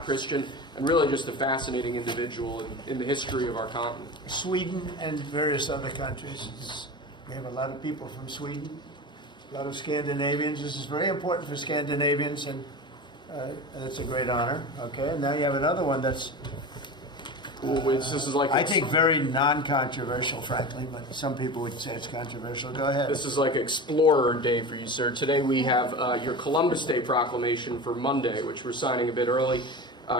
Christian, and really just a fascinating individual in the history of our continent. Sweden and various other countries. We have a lot of people from Sweden, a lot of Scandinavians. This is very important for Scandinavians, and it's a great honor. Okay, and now you have another one that's, This is like I think, very non-controversial, frankly, but some people would say it's controversial. Go ahead. This is like Explorer Day for you, sir. Today we have your Columbus Day proclamation for Monday, which we're signing a bit early.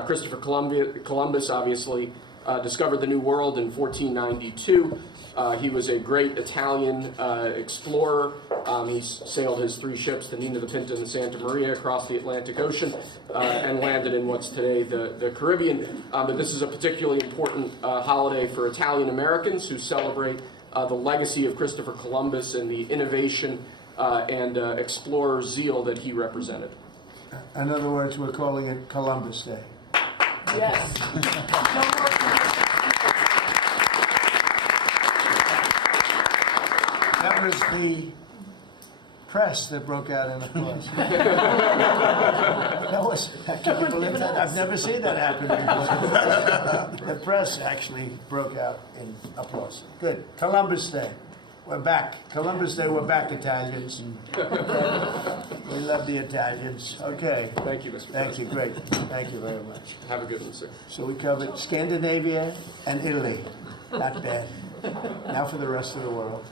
Christopher Columbus obviously discovered the New World in 1492. He was a great Italian explorer. He sailed his 3 ships, the Nina, the Pinta, and the Santa Maria, across the Atlantic Ocean and landed in what's today the Caribbean. But this is a particularly important holiday for Italian Americans who celebrate the legacy of Christopher Columbus and the innovation and explorer zeal that he represented. In other words, we're calling it Columbus Day. Yes. That was the press that broke out in applause. Can you believe that? I've never seen that happen before. The press actually broke out in applause. Good. Columbus Day. We're back. Columbus Day, we're back, Italians. We love the Italians. Okay. Thank you, Mr. Thank you. Great. Thank you very much. Have a good one, sir. So we covered Scandinavia and Italy. Not bad. Now for the rest of the world.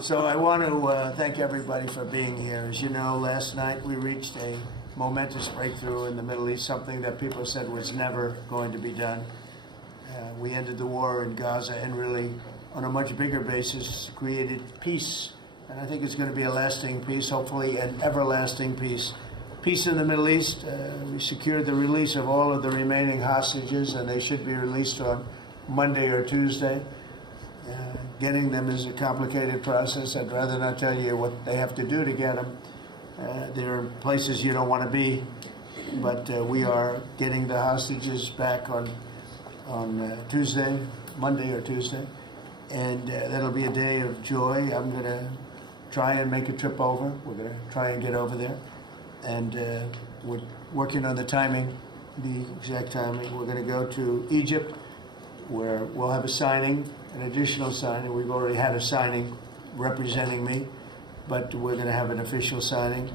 So I want to thank everybody for being here. As you know, last night we reached a momentous breakthrough in the Middle East, something that people said was never going to be done. We ended the war in Gaza and really, on a much bigger basis, created peace. And I think it's going to be a lasting peace, hopefully an everlasting peace. Peace in the Middle East. We secured the release of all of the remaining hostages, and they should be released on Monday or Tuesday. Getting them is a complicated process. I'd rather not tell you what they have to do to get them. There are places you don't want to be, but we are getting the hostages back on Tuesday, Monday or Tuesday, and that'll be a day of joy. I'm going to try and make a trip over. We're going to try and get over there, and we're working on the timing, the exact timing. We're going to go to Egypt, where we'll have a signing, an additional signing. We've already had a signing representing me, but we're going to have an official signing.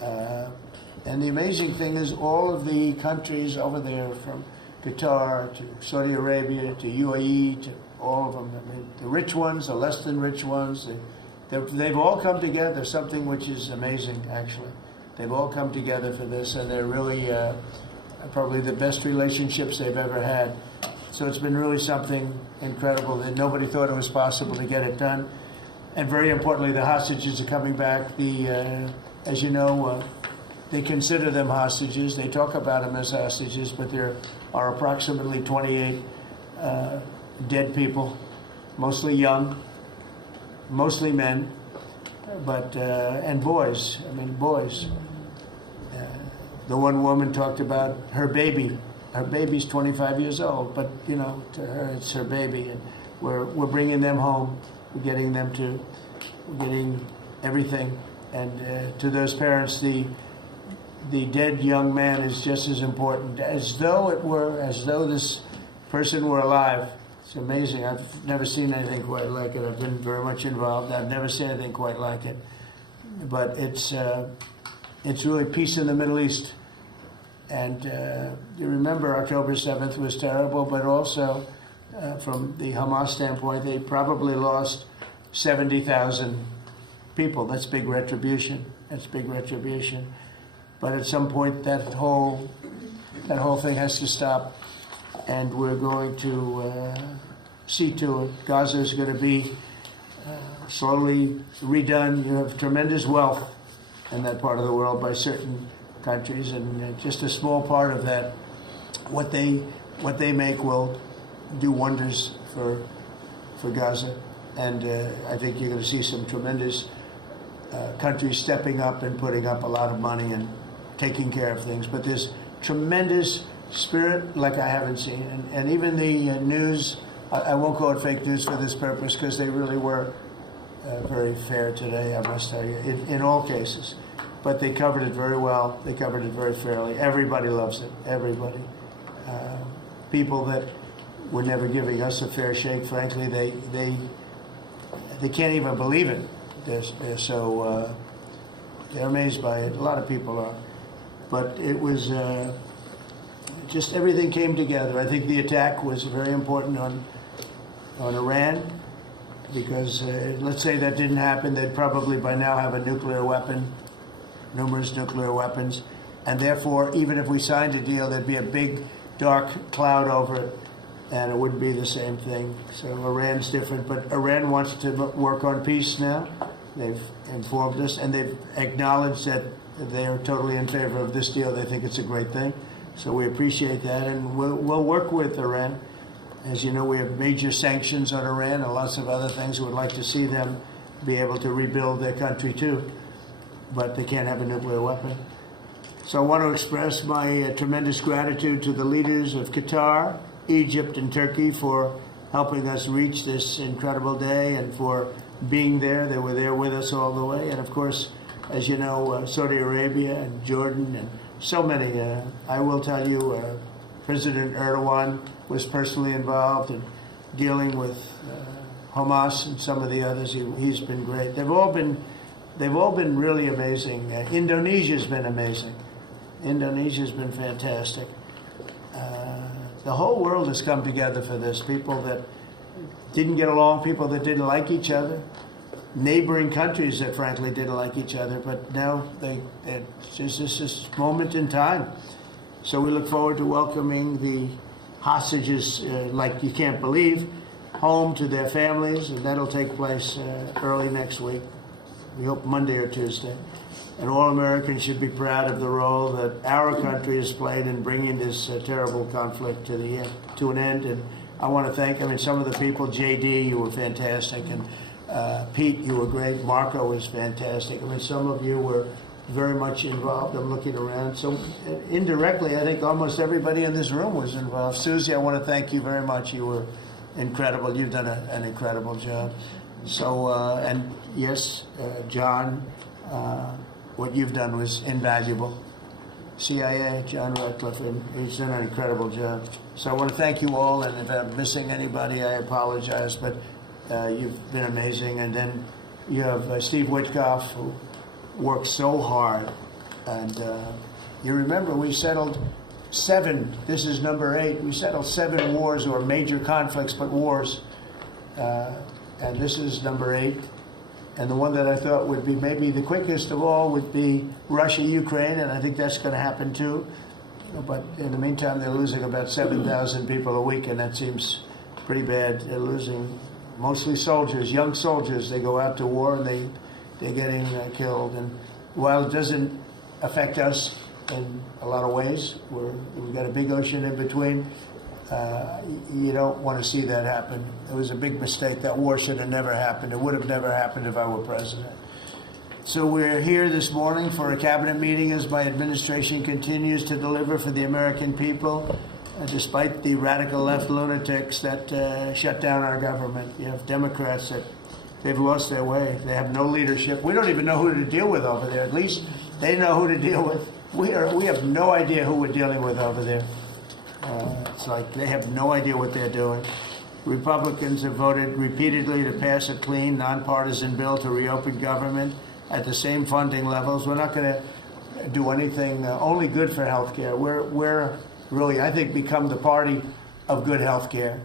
And the amazing thing is all of the countries over there, from Qatar to Saudi Arabia to UAE to all of them, I mean, the rich ones, the less than rich ones, they've all come together, something which is amazing, actually. They've all come together for this, and they're really probably the best relationships they've ever had. So it's been really something incredible that nobody thought it was possible to get it done. And very importantly, the hostages are coming back. As you know, they consider them hostages. They talk about them as hostages, but there are approximately 28 dead people, mostly young, mostly men, but and boys. I mean, boys. The one woman talked about her baby. Her baby's 25 years old, but you know, to her it's her baby, and we're bringing them home. We're getting everything, and to those parents, the dead young man is just as important, as though this person were alive. It's amazing. I've never seen anything quite like it. I've been very much involved. I've never seen anything quite like it. But it's really peace in the Middle East. And you remember October 7th was terrible, but also from the Hamas standpoint, they probably lost 70,000 people. That's big retribution. That's big retribution. But at some point, that whole thing has to stop, and we're going to see to it. Gaza is going to be slowly redone. You have tremendous wealth in that part of the world by certain countries, and just a small part of that, what they make will do wonders for Gaza. And I think you're going to see some tremendous countries stepping up and putting up a lot of money and taking care of things. But there's tremendous spirit like I haven't seen, and even the news. I won't call it fake news for this purpose, because they really were very fair today, I must tell you, in all cases. but they covered it very well. They covered it very fairly. Everybody loves it. Everybody. People that were never giving us a fair shake, frankly, they can't even believe it. They're so they're amazed by it. A lot of people are, but it was just everything came together. I think the attack was very important on Iran, because let's say that didn't happen, they'd probably by now have a nuclear weapon, numerous nuclear weapons, and therefore, even if we signed a deal, there'd be a big dark cloud over it, and it wouldn't be the same thing. So Iran's different, but Iran wants to work on peace now. They've informed us, and they've acknowledged that they are totally in favor of this deal. They think it's a great thing. So we appreciate that, and we'll work with Iran. As you know, we have major sanctions on Iran and lots of other things. We would like to see them be able to rebuild their country too, but they can't have a nuclear weapon. So I want to express my tremendous gratitude to the leaders of Qatar, Egypt, and Turkey for helping us reach this incredible day and for being there. They were there with us all the way. And of course, as you know, Saudi Arabia and Jordan and so many. I will tell you, President Erdogan was personally involved in dealing with Hamas and some of the others. He's been great. They've all been really amazing. Indonesia's been amazing. Indonesia's been fantastic. The whole world has come together for this. People that didn't get along, people that didn't like each other, neighboring countries that frankly didn't like each other, but now it's just this moment in time. So we look forward to welcoming the hostages, like you can't believe, home to their families, and that'll take place early next week. We hope Monday or Tuesday. And all Americans should be proud of the role that our country has played in bringing this terrible conflict to an end. And I want to thank, some of the people, JD, you were fantastic, and Pete, you were great. Marco was fantastic. Some of you were very much involved. I'm looking around. So indirectly, I think almost everybody in this room was involved. Susie, I want to thank you very much. You were incredible. You've done an incredible job. So, and yes, John, what you've done was invaluable. CIA, John Ratcliffe, and he's done an incredible job. So I want to thank you all, and if I'm missing anybody, I apologize, but you've been amazing. And then you have Steve Witkoff, who worked so hard. And you remember we settled 7, this is number 8, we settled 7 wars or major conflicts, but wars. And this is number 8. And the one that I thought would be maybe the quickest of all would be Russia-Ukraine, and I think that's going to happen too. But in the meantime, they're losing about 7,000 people a week, and that seems pretty bad. They're losing mostly soldiers, young soldiers. They go out to war, and they're getting killed. And while it doesn't affect us in a lot of ways, we've got a big ocean in between, you don't want to see that happen. It was a big mistake. That war should have never happened. It would have never happened if I were president. So we're here this morning for a cabinet meeting as my administration continues to deliver for the American people, despite the radical left lunatics that shut down our government. You have Democrats that they've lost their way. They have no leadership. We don't even know who to deal with over there. At least they know who to deal with. We have no idea who we're dealing with over there. It's like they have no idea what they're doing. Republicans have voted repeatedly to pass a clean, nonpartisan bill to reopen government at the same funding levels. We're not going to do anything only good for health care. We're really, I think, become the party of good health care.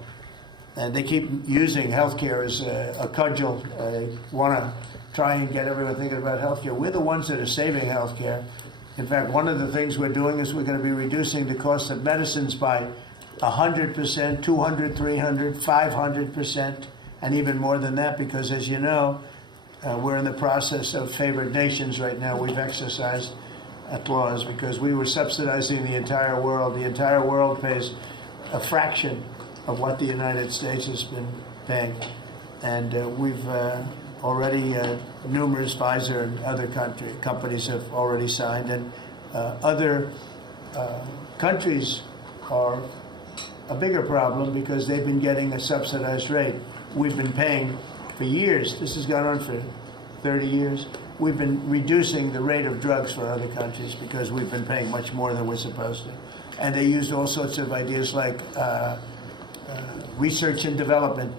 And they keep using health care as a cudgel. They want to try and get everyone thinking about health care. We're the ones that are saving health care. In fact, one of the things we're doing is we're going to be reducing the cost of medicines by 100%, 200, 300, 500%, and even more than that, because as you know, we're in the process of favored nations right now. We've exercised a clause because we were subsidizing the entire world. The entire world pays a fraction of what the United States has been paying. And we've already, numerous Pfizer and other companies have already signed, and other countries are a bigger problem because they've been getting a subsidized rate. We've been paying for years. This has gone on for 30 years. we've been reducing the rate of drugs for other countries because we've been paying much more than we're supposed to. And they used all sorts of ideas like research and development.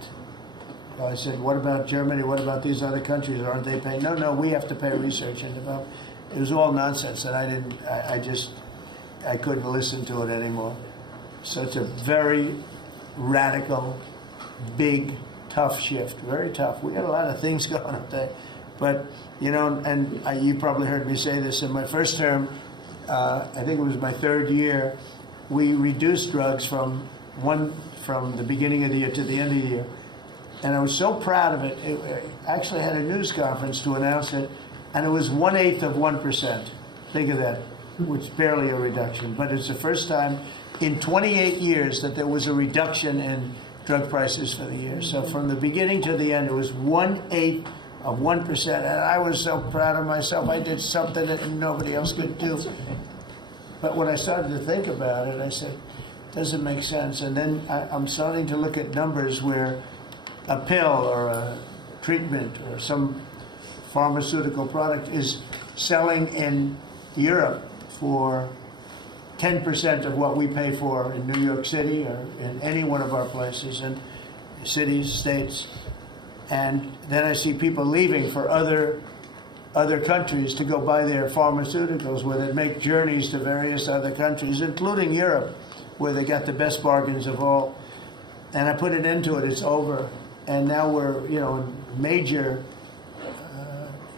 I said, what about Germany? What about these other countries? Aren't they paying? No, we have to pay research and development. It was all nonsense, and I couldn't listen to it anymore. So it's a very radical, big, tough shift. Very tough. We got a lot of things going up there. But, you know, and you probably heard me say this in my first term, I think it was my third year, we reduced drugs from the beginning of the year to the end of the year. And I was so proud of it. I actually had a news conference to announce it, and it was 1/8 of 1%. Think of that, which is barely a reduction. But it's the first time in 28 years that there was a reduction in drug prices for the year. So from the beginning to the end, it was 1/8 of 1%. And I was so proud of myself. I did something that nobody else could do. But when I started to think about it, I said, doesn't make sense. And then I'm starting to look at numbers where a pill or a treatment or some pharmaceutical product is selling in Europe for 10% of what we pay for in New York City or in any one of our places, and cities, states. And then I see people leaving for other countries to go buy their pharmaceuticals, where they make journeys to various other countries, including Europe, where they got the best bargains of all. And I put an end to it. It's over. And now we're, you know, in major,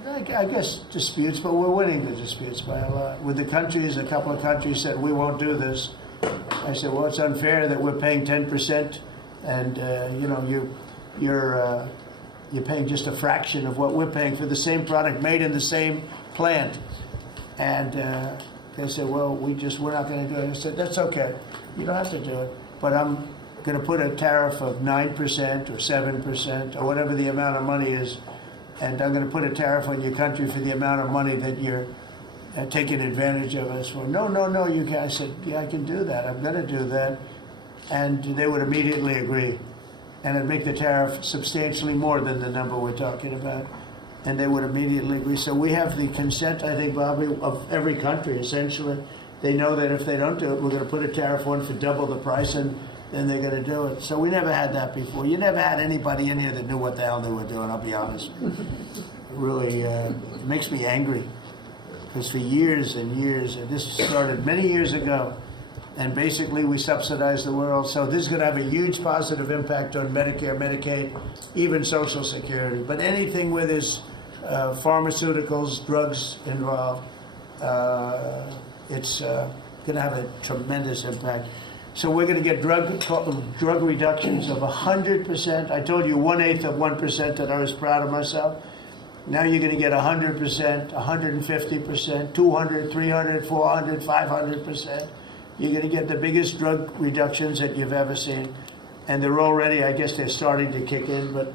I guess, disputes, but we're winning the disputes by a lot. With the countries, a couple of countries said, we won't do this. I said, well, it's unfair that we're paying 10%, and, you know, you're paying just a fraction of what we're paying for the same product made in the same plant. And they said, well, we're not going to do it. I said, that's okay. You don't have to do it. But I'm going to put a tariff of 9% or 7% or whatever the amount of money is, and I'm going to put a tariff on your country for the amount of money that you're taking advantage of us for. No, you can't. I said, yeah, I can do that. I'm going to do that. And they would immediately agree. And it'd make the tariff substantially more than the number we're talking about. And they would immediately agree. So we have the consent, I think, Bobby, of every country, essentially. They know that if they don't do it, we're going to put a tariff on for double the price, and then they're going to do it. So we never had that before. You never had anybody in here that knew what the hell they were doing, I'll be honest. It really makes me angry. Because for years and years, and this started many years ago, and basically we subsidize the world. So this is going to have a huge positive impact on Medicare, Medicaid, even Social Security. But anything where there's pharmaceuticals, drugs involved, it's going to have a tremendous impact. So we're going to get drug reductions of 100%. I told you 1/8 of 1% that I was proud of myself. Now you're going to get 100%, 150%, 200, 300, 400, 500%. You're going to get the biggest drug reductions that you've ever seen. And they're already, I guess they're starting to kick in, but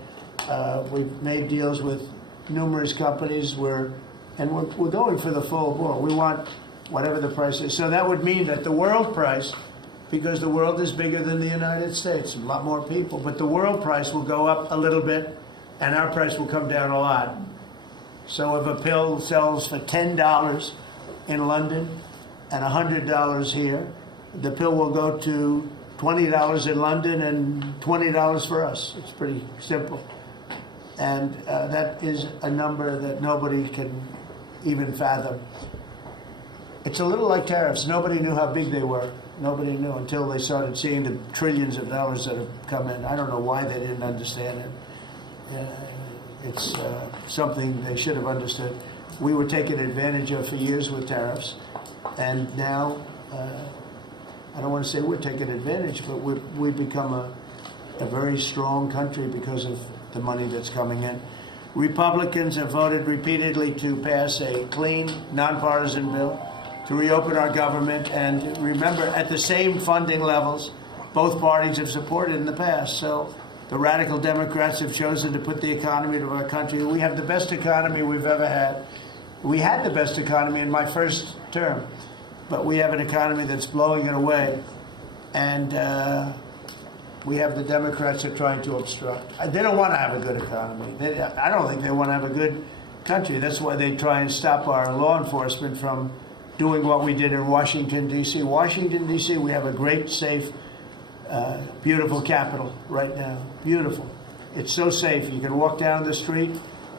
we've made deals with numerous companies and we're going for the full bore. We want whatever the price is. So that would mean that the world price, because the world is bigger than the United States, a lot more people, but the world price will go up a little bit and our price will come down a lot. So if a pill sells for $10 in London and $100 here, the pill will go to $20 in London and $20 for us. It's pretty simple. And that is a number that nobody can even fathom. It's a little like tariffs. Nobody knew how big they were. Nobody knew until they started seeing the trillions of dollars that have come in. I don't know why they didn't understand it. It's something they should have understood. We were taken advantage of for years with tariffs, and now I don't want to say we're taking advantage, but we've become a very strong country because of the money that's coming in. Republicans have voted repeatedly to pass a clean, nonpartisan bill to reopen our government, and remember, at the same funding levels both parties have supported in the past. So the radical Democrats have chosen to put the economy of our country. We have the best economy we've ever had. We had the best economy in my first term, but we have an economy that's blowing it away, and we have the Democrats that are trying to obstruct. They don't want to have a good economy. I don't think they want to have a good country. That's why they try and stop our law enforcement from doing what we did in Washington, D.C. Washington, D.C., we have a great, safe, beautiful capital right now. Beautiful. It's so safe. You can walk down the street.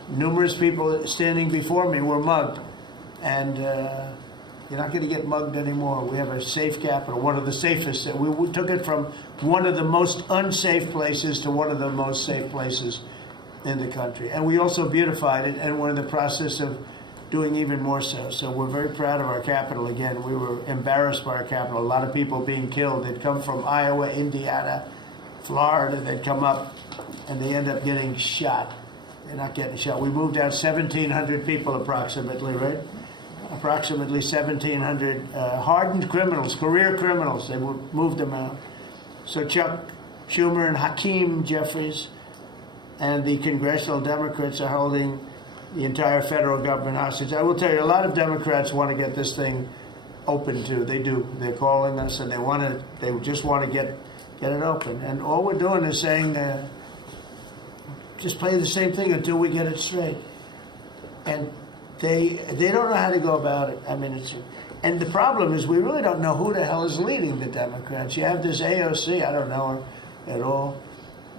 Numerous people standing before me were mugged. And you're not going to get mugged anymore. We have a safe capital, one of the safest. We took it from one of the most unsafe places to one of the most safe places in the country. And we also beautified it, and we're in the process of doing even more so. So we're very proud of our capital. Again, we were embarrassed by our capital. A lot of people being killed. They'd come from Iowa, Indiana, Florida. They'd come up, and they end up getting shot. They're not getting shot. We moved out 1,700 people approximately, right? Approximately 1,700 hardened criminals, career criminals. They moved them out. So Chuck Schumer and Hakeem Jeffries and the congressional Democrats are holding the entire federal government hostage. I will tell you, a lot of Democrats want to get this thing open too. They do. They're calling us, and they just want to get it open. And all we're doing is saying, just play the same thing until we get it straight. And they don't know how to go about it. I mean, and the problem is we really don't know who the hell is leading the Democrats. You have this AOC. I don't know her at all,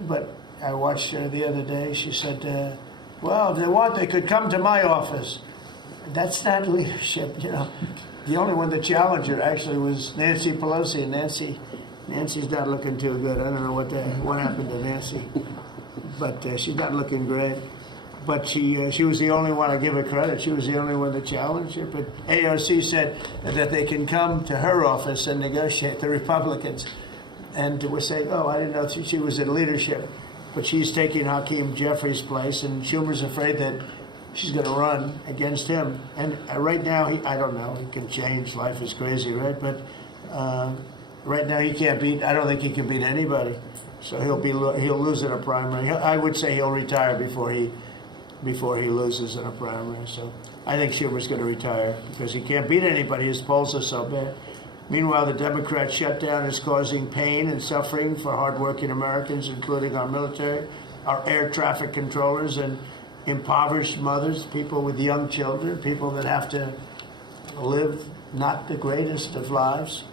but I watched her the other day. She said, well, if they want, they could come to my office. That's not leadership, you know. The only one that challenged her actually was Nancy Pelosi, and Nancy's not looking too good. I don't know what happened to Nancy, but she's not looking great. But she was the only one. I give her credit. She was the only one that challenged her. But AOC said that they can come to her office and negotiate, the Republicans. And we're saying, oh, I didn't know she was in leadership. But she's taking Hakeem Jeffries' place, and Schumer's afraid that she's going to run against him. And right now, I don't know. He can change. Life is crazy, right? But right now, he can't beat. I don't think he can beat anybody. So he'll lose in a primary. I would say he'll retire before he loses in a primary. So I think Schumer's going to retire because he can't beat anybody. His polls are so bad. Meanwhile, the Democrat shutdown is causing pain and suffering for hardworking Americans, including our military, our air traffic controllers, and impoverished mothers, people with young children, people that have to live not the greatest of lives.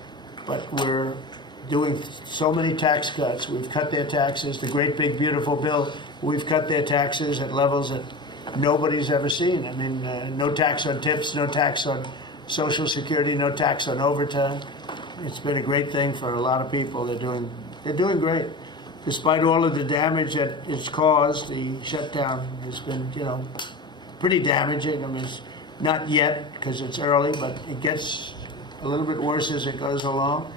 But we're doing so many tax cuts. We've cut their taxes. The great big beautiful bill, we've cut their taxes at levels that nobody's ever seen. I mean, no tax on tips, no tax on Social Security, no tax on overtime. It's been a great thing for a lot of people. They're doing great. Despite all of the damage that it's caused, the shutdown has been, pretty damaging. I mean, it's not yet because it's early, but it gets a little bit worse as it goes along.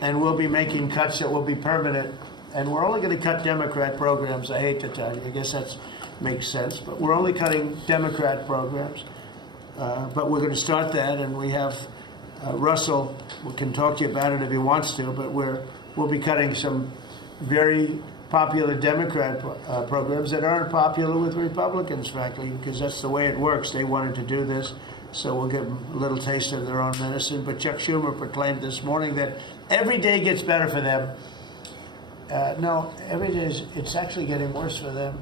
And we'll be making cuts that will be permanent. And we're only going to cut Democrat programs. I hate to tell you. I guess that makes sense. But we're only cutting Democrat programs. But we're going to start that, and we have Russell. We can talk to you about it if he wants to, but we'll be cutting some very popular Democrat programs that aren't popular with Republicans, frankly, because that's the way it works. They wanted to do this, so we'll give them a little taste of their own medicine. But Chuck Schumer proclaimed this morning that every day gets better for them. No, every day it's actually getting worse for them.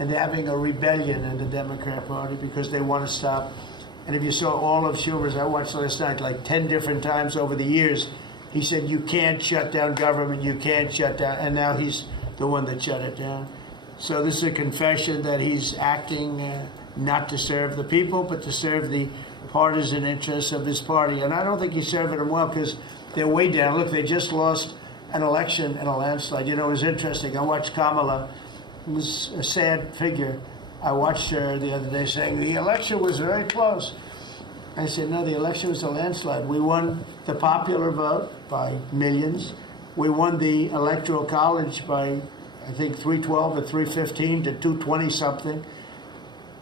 And they're having a rebellion in the Democrat Party because they want to stop. And if you saw all of Schumer's, I watched last night like 10 different times over the years, he said, you can't shut down government, you can't shut down. And now he's the one that shut it down. So this is a confession that he's acting not to serve the people, but to serve the partisan interests of his party. And I don't think he's serving them well because they're way down. Look, they just lost an election in a landslide. It was interesting. I watched Kamala. It was a sad figure. I watched her the other day saying the election was very close. I said, no, the election was a landslide. We won the popular vote by millions. We won the Electoral College by, I think, 312 or 315 to 220 something.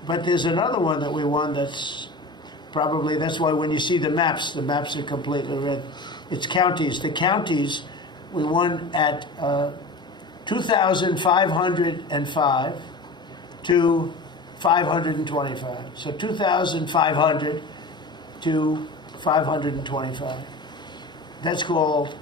But there's another one that we won that's why when you see the maps are completely red. It's counties. The counties, we won at 2,505 to 525. So 2,500 to 525. That's called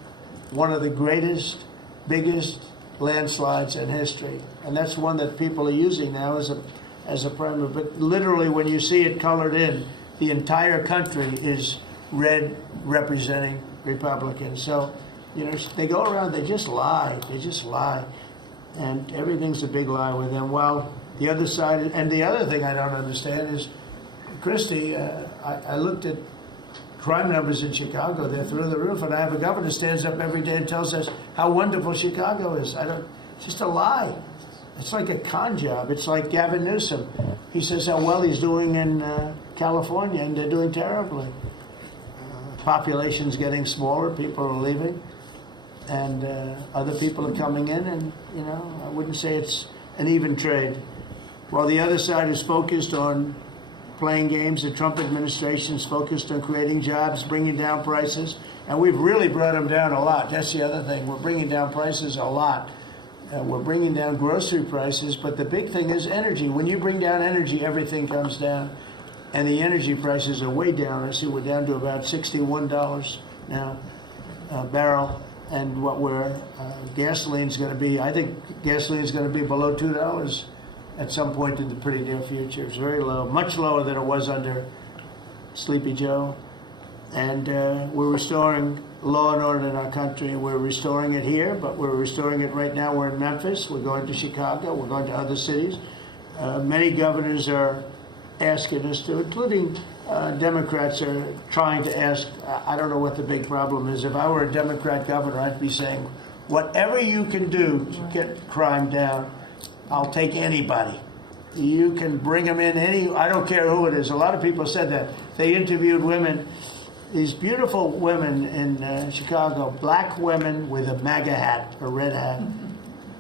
one of the greatest, biggest landslides in history. And that's one that people are using now as a as a primary. But literally, when you see it colored in, the entire country is red representing Republicans. So, you know, they go around, they just lie. They just lie. And everything's a big lie with them. Well, the other side, and the other thing I don't understand is, Christie, I looked at crime numbers in Chicago. They're through the roof. And I have a governor who stands up every day and tells us how wonderful Chicago is. It's just a lie. It's like a con job. It's like Gavin Newsom. He says how well he's doing in California, and they're doing terribly. Population's getting smaller. People are leaving. And other people are coming in, and, you know, I wouldn't say it's an even trade. While the other side is focused on playing games, the Trump administration is focused on creating jobs, bringing down prices, and we've really brought them down a lot. That's the other thing. We're bringing down prices a lot. We're bringing down grocery prices, but the big thing is energy. When you bring down energy, everything comes down, and the energy prices are way down. I see we're down to about $61 now a barrel. And what gasoline's going to be, I think gasoline's going to be below $2 at some point in the pretty near future. It's very low, much lower than it was under Sleepy Joe. And we're restoring law and order in our country. We're restoring it here, but we're restoring it right now. We're in Memphis. We're going to Chicago. We're going to other cities. Many governors are asking us to, including Democrats are trying to ask. I don't know what the big problem is. If I were a Democrat governor, I'd be saying, whatever you can do to get crime down, I'll take anybody. You can bring them in I don't care who it is. A lot of people said that. They interviewed women, these beautiful women in Chicago, black women with a MAGA hat, a red hat.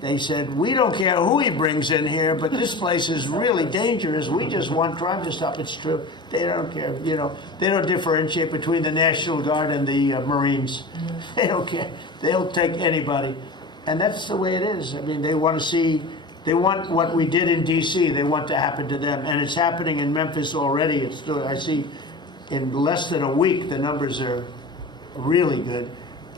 They said, we don't care who he brings in here, but this place is really dangerous. We just want crime to stop. It's true. They don't care. You know, they don't differentiate between the National Guard and the Marines. They don't care. They'll take anybody. And that's the way it is. I mean, they want what we did in D.C., they want to happen to them. And it's happening in Memphis already. I see in less than a week, the numbers are really good.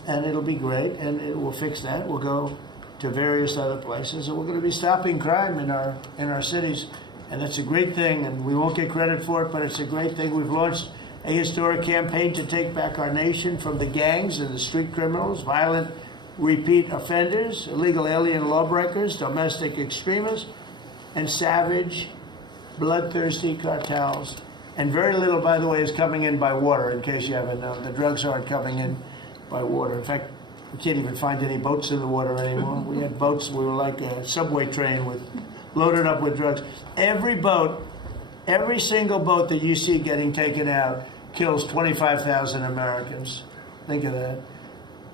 And it'll be great, and it will fix that. We'll go to various other places, and we're going to be stopping crime in our cities, and that's a great thing, and we won't get credit for it, but it's a great thing. We've launched a historic campaign to take back our nation from the gangs and the street criminals, violent repeat offenders, illegal alien lawbreakers, domestic extremists, and savage, bloodthirsty cartels. And very little, by the way, is coming in by water, in case you haven't known. The drugs aren't coming in by water. In fact, we can't even find any boats in the water anymore. We had boats, we were like a subway train loaded up with drugs. Every single boat that you see getting taken out kills 25,000 Americans. Think of that.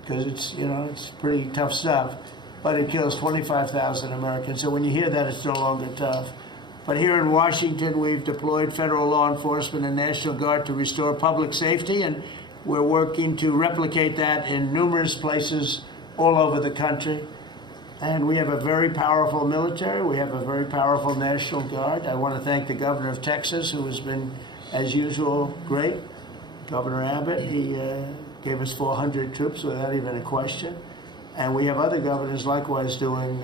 Because it's pretty tough stuff. But it kills 25,000 Americans. So when you hear that, it's no longer tough. But here in Washington, we've deployed federal law enforcement and National Guard to restore public safety, and we're working to replicate that in numerous places all over the country. And we have a very powerful military. We have a very powerful National Guard. I want to thank the governor of Texas, who has been, as usual, great. Governor Abbott, he gave us 400 troops without even a question. And we have other governors likewise doing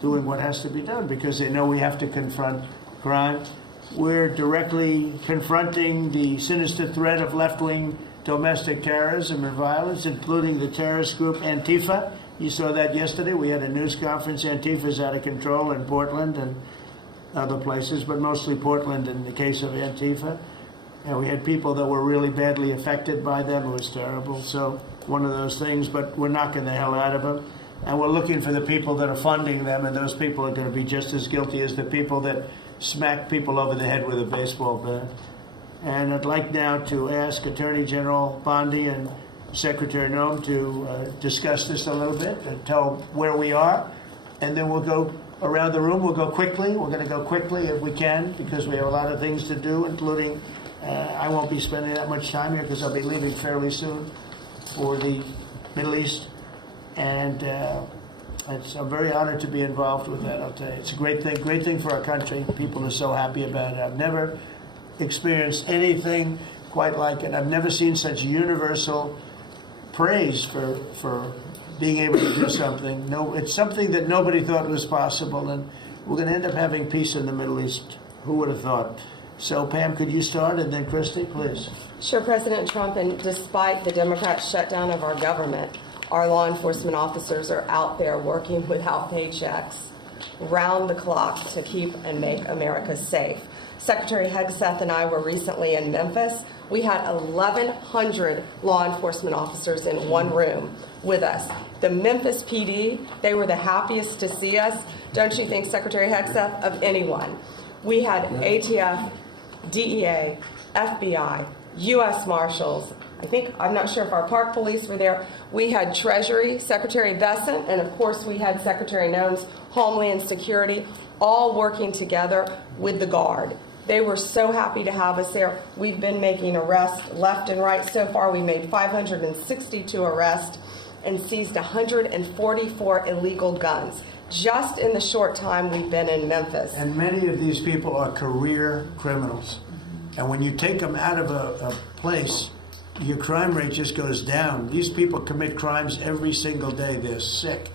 what has to be done, because they know we have to confront crime. We're directly confronting the sinister threat of left-wing domestic terrorism and violence, including the terrorist group Antifa. You saw that yesterday. We had a news conference. Antifa's out of control in Portland and other places, but mostly Portland in the case of Antifa. And we had people that were really badly affected by them. It was terrible. So one of those things, but we're knocking the hell out of them. And we're looking for the people that are funding them, and those people are going to be just as guilty as the people that smack people over the head with a baseball bat. And I'd like now to ask Attorney General Bondi and Secretary Noem to discuss this a little bit and tell where we are. And then we'll go around the room. We'll go quickly. We're going to go quickly if we can, because we have a lot of things to do, including I won't be spending that much time here because I'll be leaving fairly soon for the Middle East. And I'm very honored to be involved with that, I'll tell you. It's a great thing for our country. People are so happy about it. I've never experienced anything quite like it. I've never seen such universal praise for being able to do something. No, it's something that nobody thought was possible, and we're going to end up having peace in the Middle East Who would have thought? So Pam, could you start, and then Christy, please. Sure, President Trump, and despite the Democrat shutdown of our government, our law enforcement officers are out there working without paychecks, round the clock, to keep and make America safe. Secretary Hegseth and I were recently in Memphis. We had 1,100 law enforcement officers in one room with us. The Memphis PD, they were the happiest to see us, don't you think, Secretary Hegseth, of anyone. We had ATF, DEA, FBI, U.S. Marshals. I'm not sure if our park police were there. We had Treasury, Secretary Bessent, and of course we had Secretary Nones, Homeland Security, all working together with the Guard. They were so happy to have us there. We've been making arrests left and right. So far, we made 562 arrests and seized 144 illegal guns, just in the short time we've been in Memphis. And many of these people are career criminals. And when you take them out of a place, your crime rate just goes down. These people commit crimes every single day. They're sick.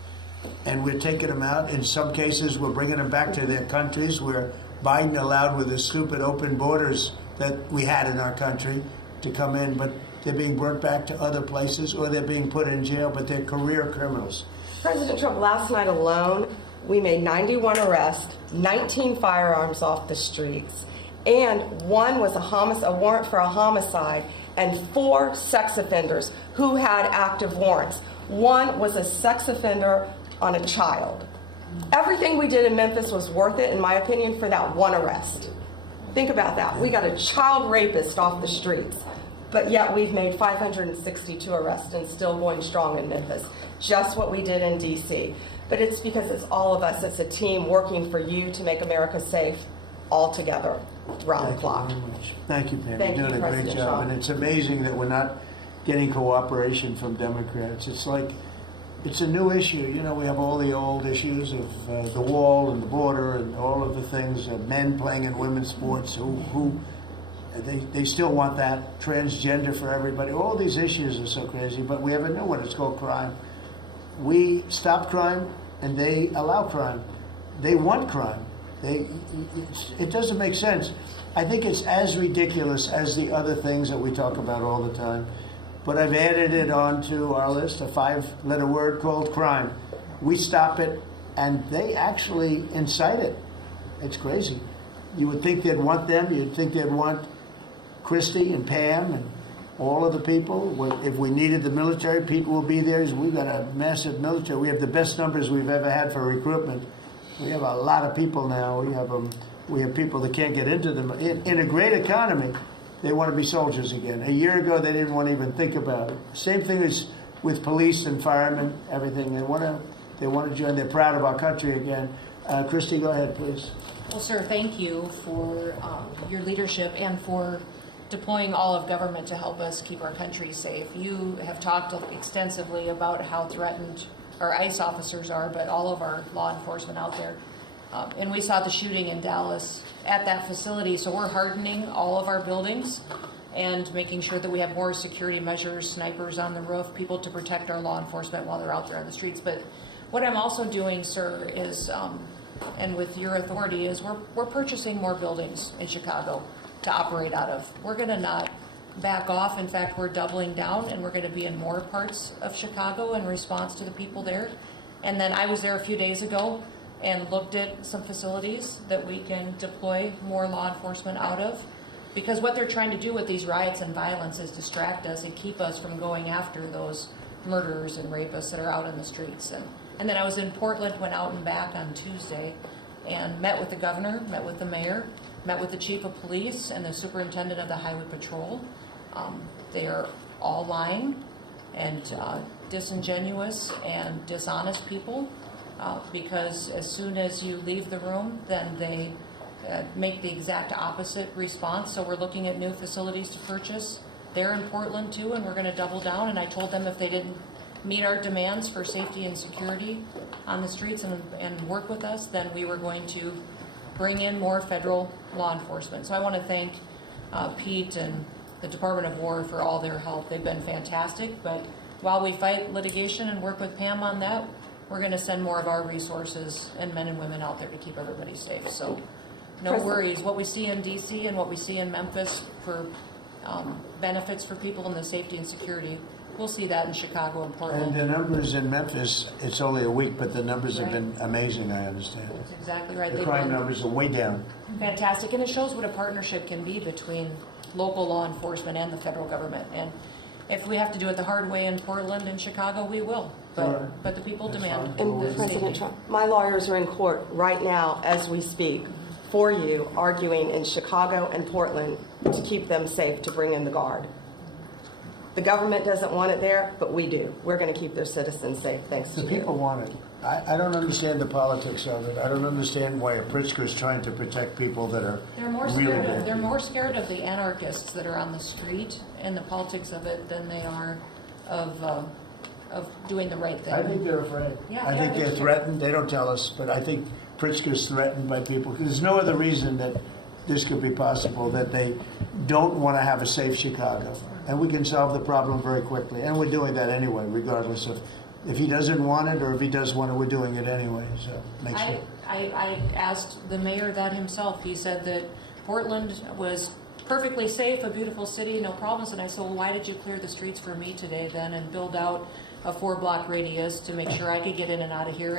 And we're taking them out. In some cases, we're bringing them back to their countries where Biden allowed, with the stupid open borders that we had in our country, to come in. But they're being brought back to other places, or they're being put in jail, but they're career criminals. President Trump, last night alone, we made 91 arrests, 19 firearms off the streets, and one was a warrant for a homicide, and 4 sex offenders who had active warrants. One was a sex offender on a child. Everything we did in Memphis was worth it, in my opinion, for that one arrest. Think about that. We got a child rapist off the streets, but yet we've made 562 arrests and still going strong in Memphis. Just what we did in D.C. But it's because it's all of us. It's a team working for you to make America safe, all together, round the clock. Thank you very much. Thank you, Pam. Thank You're doing you, a great President job. Trump. And it's amazing that we're not getting cooperation from Democrats. It's like, it's a new issue. You know, we have all the old issues of the wall and the border and all of the things, men playing in women's sports who they still want that, transgender for everybody. All these issues are so crazy, but we have a new one. It's called crime. We stop crime, and they allow crime. They want crime. It doesn't make sense. I think it's as ridiculous as the other things that we talk about all the time. But I've added it onto our list, a 5-letter word called crime. We stop it, and they actually incite it. It's crazy. You would think they'd want them. You'd think they'd want Christy and Pam and all of the people. If we needed the military, people will be there. We've got a massive military. We have the best numbers we've ever had for recruitment. We have a lot of people now. We have people that can't get into them. In a great economy, they want to be soldiers again. A year ago, they didn't want to even think about it. Same thing as with police and firemen, everything. They want to join. They're proud of our country again. Christy, go ahead, please. Well, sir, thank you for your leadership and for deploying all of government to help us keep our country safe. You have talked extensively about how threatened our ICE officers are, but all of our law enforcement out there. And we saw the shooting in Dallas at that facility, so we're hardening all of our buildings and making sure that we have more security measures, snipers on the roof, people to protect our law enforcement while they're out there on the streets. But what I'm also doing, sir, is, and with your authority, is we're purchasing more buildings in Chicago to operate out of. We're going to not back off. In fact, we're doubling down, and we're going to be in more parts of Chicago in response to the people there. And then I was there a few days ago and looked at some facilities that we can deploy more law enforcement out of. Because what they're trying to do with these riots and violence is distract us and keep us from going after those murderers and rapists that are out in the streets. And then I was in Portland, went out and back on Tuesday, and met with the governor, met with the mayor, met with the chief of police and the superintendent of the highway patrol. They are all lying and disingenuous and dishonest people, because as soon as you leave the room, then they make the exact opposite response. So we're looking at new facilities to purchase. They're in Portland too, and we're going to double down. And I told them if they didn't meet our demands for safety and security on the streets and work with us, then we were going to bring in more federal law enforcement. So I want to thank Pete and the Department of War for all their help. They've been fantastic. But while we fight litigation and work with Pam on that, we're going to send more of our resources and men and women out there to keep everybody safe. So no President- worries. What we see in DC and what we see in Memphis for benefits for people and the safety and security, we'll see that in Chicago and And Portland. the numbers in Memphis, it's only a week, but the numbers have Right. been amazing, I understand. That's exactly right. The They've crime been numbers are way down. fantastic, and it shows what a partnership can be between local law enforcement and the federal government. And if we have to do it the hard way in Portland and Chicago, we will. All right. But the people That's demand. fine. And the President safety. Trump, my lawyers are in court right now as we speak for you, arguing in Chicago and Portland to keep them safe, to bring in the guard. The government doesn't want it there, but we do. We're going to keep their citizens safe, thanks to The you. people want it. I don't understand the politics of it. I don't understand why a Pritzker is trying to protect people that are They're more really scared. bad. They're more scared of the anarchists that are on the street and the politics of it than they are of doing the right thing. I think they're afraid. Yeah, I think yeah, they're they're threatened. They don't tell us, but I think Pritzker's threatened by people. There's no other reason that this could be possible, that they don't want to have a safe Chicago. And we can solve the problem very quickly. And we're doing that anyway, regardless of if he doesn't want it or if he does want it, we're doing it anyway. So make sure. I asked the mayor that himself. He said that Portland was perfectly safe, a beautiful city, no problems. And I said, well, why did you clear the streets for me today then and build out a 4-block radius to make sure I could get in and out of here?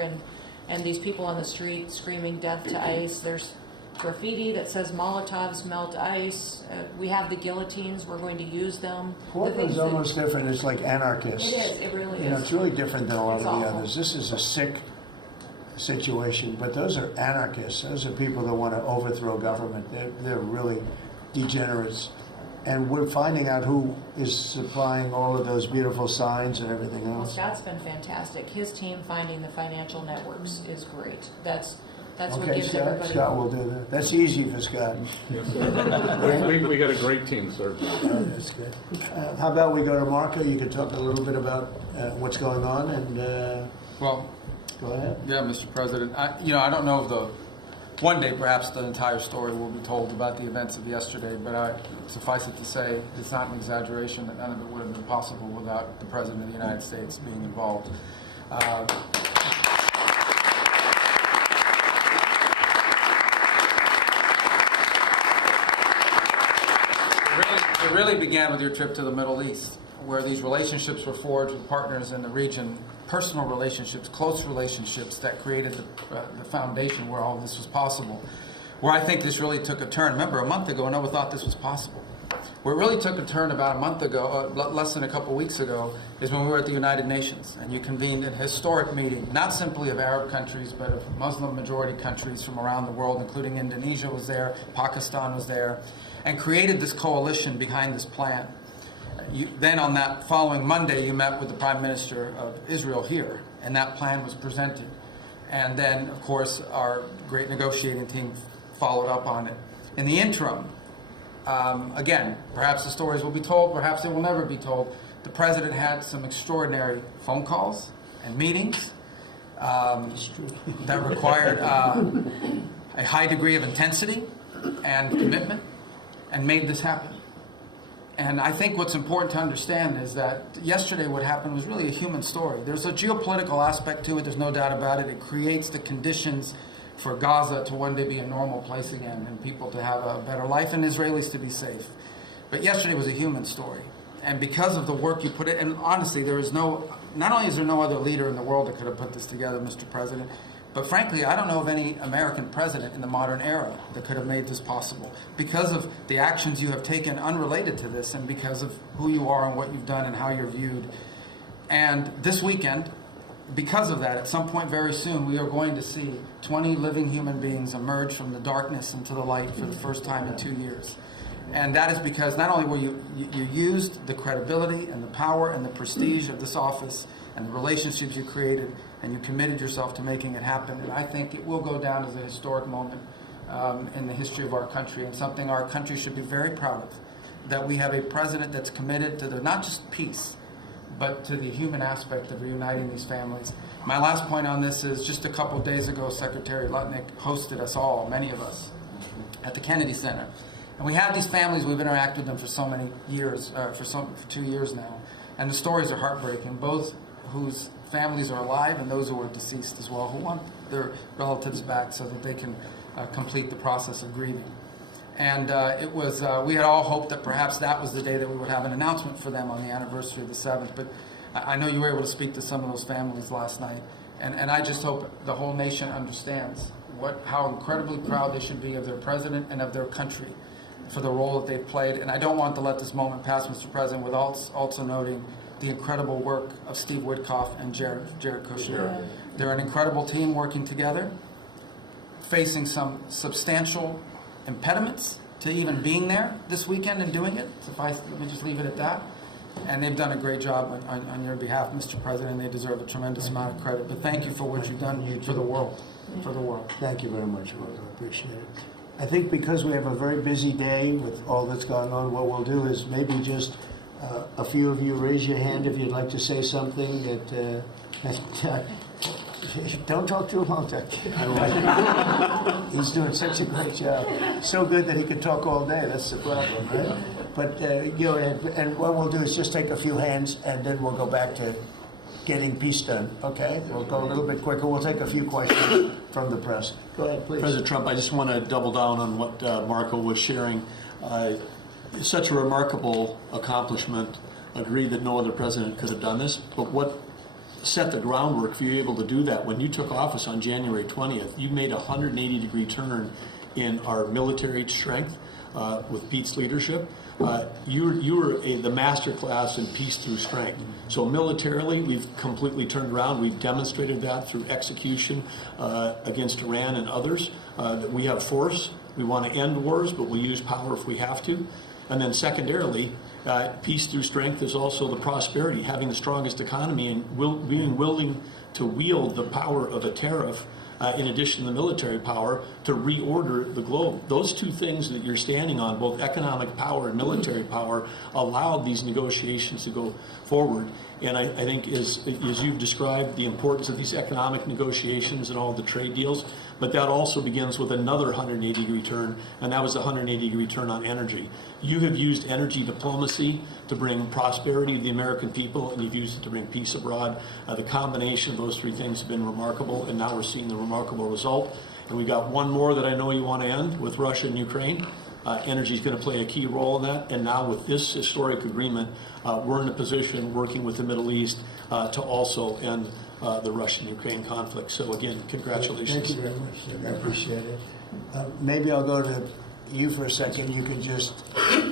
And these people on the street screaming death to ICE. There's graffiti that says Molotovs melt ice. We have the guillotines. We're going to use them. The Portland's things that- almost different. It's like anarchists. It is. It really You know, is. it's really different than a lot It's of the awful. others. This is a sick situation, but those are anarchists. Those are people that want to overthrow government. They're really degenerates. And we're finding out who is supplying all of those beautiful signs and everything Well, else. Scott's been fantastic. His team finding the financial networks is great. That's what Okay, gives Scott, everybody. Scott will do that. That's easy for Scott. We got a great team, sir. Oh, that's good. How about we go to Marco? You can talk a little bit about what's going on, and Well, go ahead. yeah, Mr. President. I don't know if one day perhaps the entire story will be told about the events of yesterday, but suffice it to say, it's not an exaggeration that none of it would have been possible without the President of the United States being involved. It really began with your trip to the Middle East, where these relationships were forged with partners in the region, personal relationships, close relationships that created the foundation where all this was possible. Where I think this really took a turn. Remember, a month ago, no one thought this was possible. Where it really took a turn about a month ago, less than a couple weeks ago, is when we were at the United Nations and you convened a historic meeting, not simply of Arab countries, but of Muslim-majority countries from around the world, including Indonesia was there, Pakistan was there, and created this coalition behind this plan. Then on that following Monday, you met with the Prime Minister of Israel here, and that plan was presented. And then, of course, our great negotiating team followed up on it. In the interim, again, perhaps the stories will be told, perhaps they will never be told. The President had some extraordinary phone calls and meetings that required a high degree of intensity and commitment, and made this happen. And I think what's important to understand is that yesterday what happened was really a human story. There's a geopolitical aspect to it, there's no doubt about it. It creates the conditions for Gaza to one day be a normal place again and people to have a better life and Israelis to be safe. But yesterday was a human story. And because of the work you put in, and honestly, not only is there no other leader in the world that could have put this together, Mr. President, but frankly, I don't know of any American president in the modern era that could have made this possible because of the actions you have taken unrelated to this and because of who you are and what you've done and how you're viewed. And this weekend, because of that, at some point very soon, we are going to see 20 living human beings emerge from the darkness into the light for the first time in 2 years. And that is because not only were you used the credibility and the power and the prestige of this office and the relationships you created, and you committed yourself to making it happen. And I think it will go down as a historic moment in the history of our country, and something our country should be very proud of, that we have a president that's committed to not just peace, but to the human aspect of reuniting these families. My last point on this is just a couple of days ago, Secretary Lutnick hosted us all, many of us, at the Kennedy Center. And we have these families, we've interacted with them for so many years, for 2 years now. And the stories are heartbreaking, both whose families are alive and those who are deceased as well, who want their relatives back so that they can complete the process of grieving. And it was, we had all hoped that perhaps that was the day that we would have an announcement for them on the anniversary of the 7th. But I know you were able to speak to some of those families last night. And I just hope the whole nation understands how incredibly proud they should be of their president and of their country for the role that they've played. And I don't want to let this moment pass, Mr. President, without also noting the incredible work of Steve Witkoff and Jared Kushner. They're an incredible team working together, facing some substantial impediments to even being there this weekend and doing it. Let me just leave it at that. And they've done a great job on your behalf, Mr. President. They deserve a tremendous amount of credit. But thank you for what you've done for the world. For the world. Thank you very much, Marco. I appreciate it. I think because we have a very busy day with all that's going on, what we'll do is maybe just a few of you raise your hand if you'd like to say something that don't talk too long, Doug. He's doing such a great job. So good that he could talk all day. That's the problem, right? But go ahead. And what we'll do is just take a few hands, and then we'll go back to getting peace done. Okay? We'll go a little bit quicker. We'll take a few questions from the press. Go ahead, please. President Trump, I just want to double down on what Marco was sharing. Such a remarkable accomplishment. Agree that no other president could have done this, but what set the groundwork for you able to do that? When you took office on January 20th, you made a 180-degree turn in our military strength with Pete's leadership. You were the master class in peace through strength. So militarily, we've completely turned around. We've demonstrated that through execution against Iran and others, that we have force. We want to end wars, but we'll use power if we have to. And then secondarily, peace through strength is also the prosperity, having the strongest economy and being willing to wield the power of a tariff in addition to the military power to reorder the globe. Those two things that you're standing on, both economic power and military power, allowed these negotiations to go forward. And I think as you've described the importance of these economic negotiations and all the trade deals, but that also begins with another 180-degree turn, and that was a 180-degree turn on energy. You have used energy diplomacy to bring prosperity to the American people, and you've used it to bring peace abroad. The combination of those three things have been remarkable, and now we're seeing the remarkable result. And we got one more that I know you want to end with Russia and Ukraine. Energy is going to play a key role in that. And now with this historic agreement, we're in a position working with the Middle East to also end the Russian-Ukraine conflict. So again, congratulations. Thank you very much, Doug. I appreciate it. Maybe I'll go to you for a second. You can just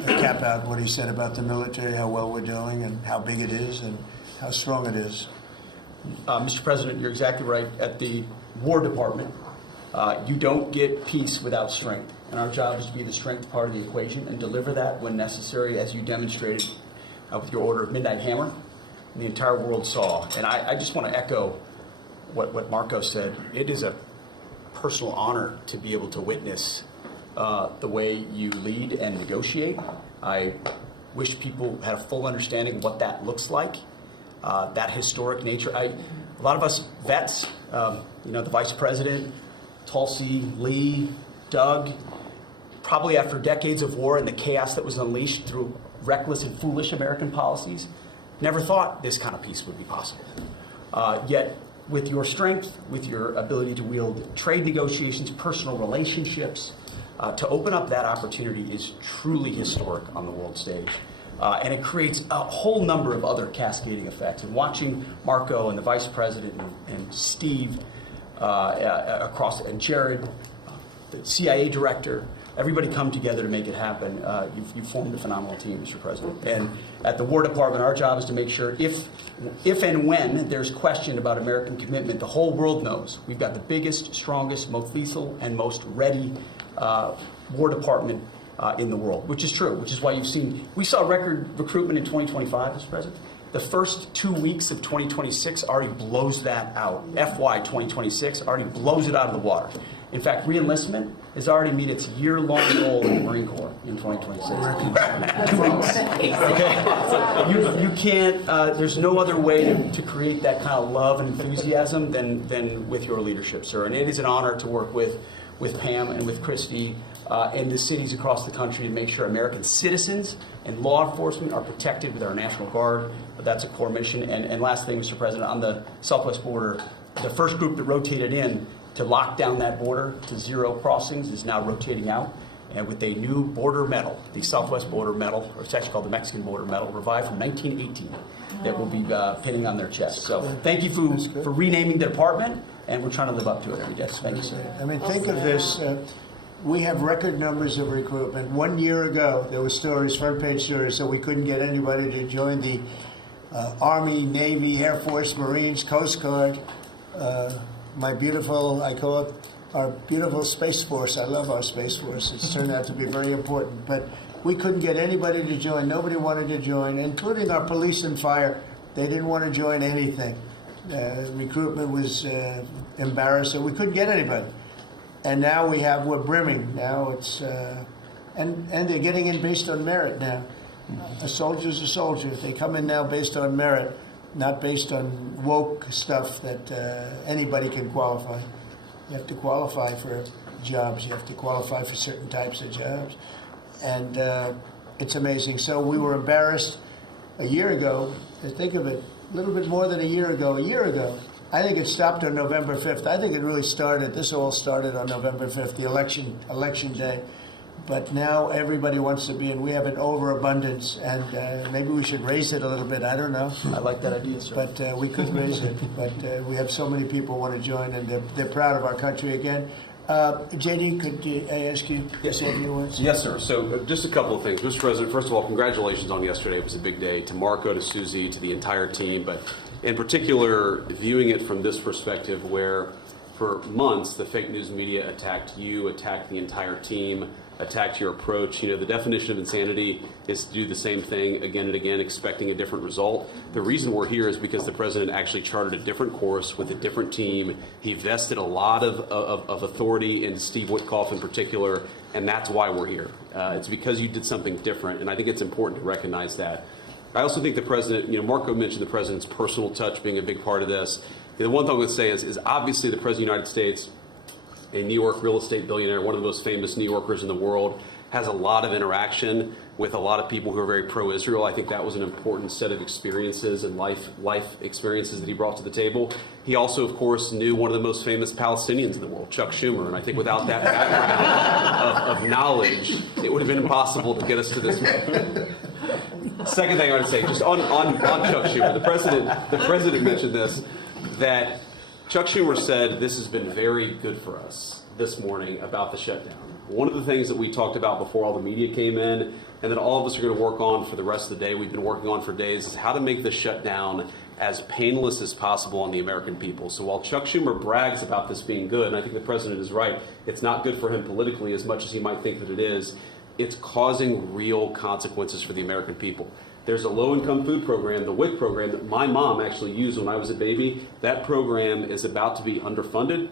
cap out what he said about the military, how well we're doing, and how big it is, and how strong it is. Mr. President, you're exactly right. At the War Department, you don't get peace without strength. And our job is to be the strength part of the equation and deliver that when necessary, as you demonstrated with your Order of Midnight Hammer. And the entire world saw. And I just want to echo what Marco said. It is a personal honor to be able to witness the way you lead and negotiate. I wish people had a full understanding of what that looks like, that historic nature. A lot of us vets, the Vice President, Tulsi, Lee, Doug, probably after decades of war and the chaos that was unleashed through reckless and foolish American policies, never thought this kind of peace would be possible. Yet, with your strength, with your ability to wield trade negotiations, personal relationships, to open up that opportunity is truly historic on the world stage. And it creates a whole number of other cascading effects. And watching Marco and the Vice President and Steve and Jared, the CIA director, everybody come together to make it happen. You've formed a phenomenal team, Mr. President. And at the War Department, our job is to make sure if and when there's question about American commitment, the whole world knows we've got the biggest, strongest, most lethal, and most ready War Department in the world, which is true, which is why we saw record recruitment in 2025, Mr. President. The first 2 weeks of 2026 already blows that out. FY 2026 already blows it out of the water. In fact, re-enlistment has already met its year-long goal in the Marine Corps in 2026. 2 weeks. Okay. You can't. There's no other way to create that kind of love and enthusiasm than with your leadership, sir. And it is an honor to work with Pam and with Christy and the cities across the country to make sure American citizens and law enforcement are protected with our National Guard. That's a core mission. And last thing, Mr. President, on the southwest border, the first group that rotated in to lock down that border to 0 crossings is now rotating out, and with a new border medal, the Southwest Border Medal, or it's actually called the Mexican Border Medal, revived from 1918, that will be pinning on their chest. So thank you for renaming the department, and we're trying to live up to it every day. So thank you, sir. I mean, think of this. We have record numbers of recruitment. 1 year ago, there were stories, front-page stories, that we couldn't get anybody to join the Army, Navy, Air Force, Marines, Coast Guard. My beautiful, I call it our beautiful Space Force. I love our Space Force. It's turned out to be very important. But we couldn't get anybody to join. Nobody wanted to join, including our police and fire. They didn't want to join anything. Recruitment was embarrassing. We couldn't get anybody. And now we're brimming. Now it's, and they're getting in based on merit now. A soldier's a soldier. They come in now based on merit, not based on woke stuff that anybody can qualify. You have to qualify for jobs. You have to qualify for certain types of jobs. And it's amazing. So we were embarrassed a year ago. Think of it, a little bit more than a year ago. I think it stopped on November 5th. I think it really started, this all started on November 5th, the election day. But now everybody wants to be in. We have an overabundance, and maybe we should raise it a little bit. I don't know. I like that idea, sir. But we could raise it. But we have so many people want to join, and they're proud of our country again. JD, could I ask you to say a few words? Yes, sir. So just a couple of things. Mr. President, first of all, congratulations on yesterday. It was a big day. To Marco, to Susie, to the entire team. But in particular, viewing it from this perspective where for months the fake news media attacked you, attacked the entire team, attacked your approach. You know, the definition of insanity is to do the same thing again and again, expecting a different result. The reason we're here is because the president actually charted a different course with a different team. He vested a lot of authority in Steve Witkoff in particular, and that's why we're here. It's because you did something different, and I think it's important to recognize that. I also think the president, you know, Marco mentioned the president's personal touch being a big part of this. The one thing I would say is obviously the president of the United States, a New York real estate billionaire, one of the most famous New Yorkers in the world, has a lot of interaction with a lot of people who are very pro-Israel. I think that was an important set of experiences and life experiences that he brought to the table. He also, of course, knew one of the most famous Palestinians in the world, Chuck Schumer. And I think without that background of knowledge, it would have been impossible to get us to this point. Second thing I want to say, just on Chuck Schumer, the president mentioned this, that Chuck Schumer said this has been very good for us this morning about the shutdown. One of the things that we talked about before all the media came in, and that all of us are going to work on for the rest of the day, we've been working on for days, is how to make the shutdown as painless as possible on the American people. So while Chuck Schumer brags about this being good, and I think the president is right, it's not good for him politically as much as he might think that it is, it's causing real consequences for the American people. There's a low-income food program, the WIC program, that my mom actually used when I was a baby. That program is about to be underfunded,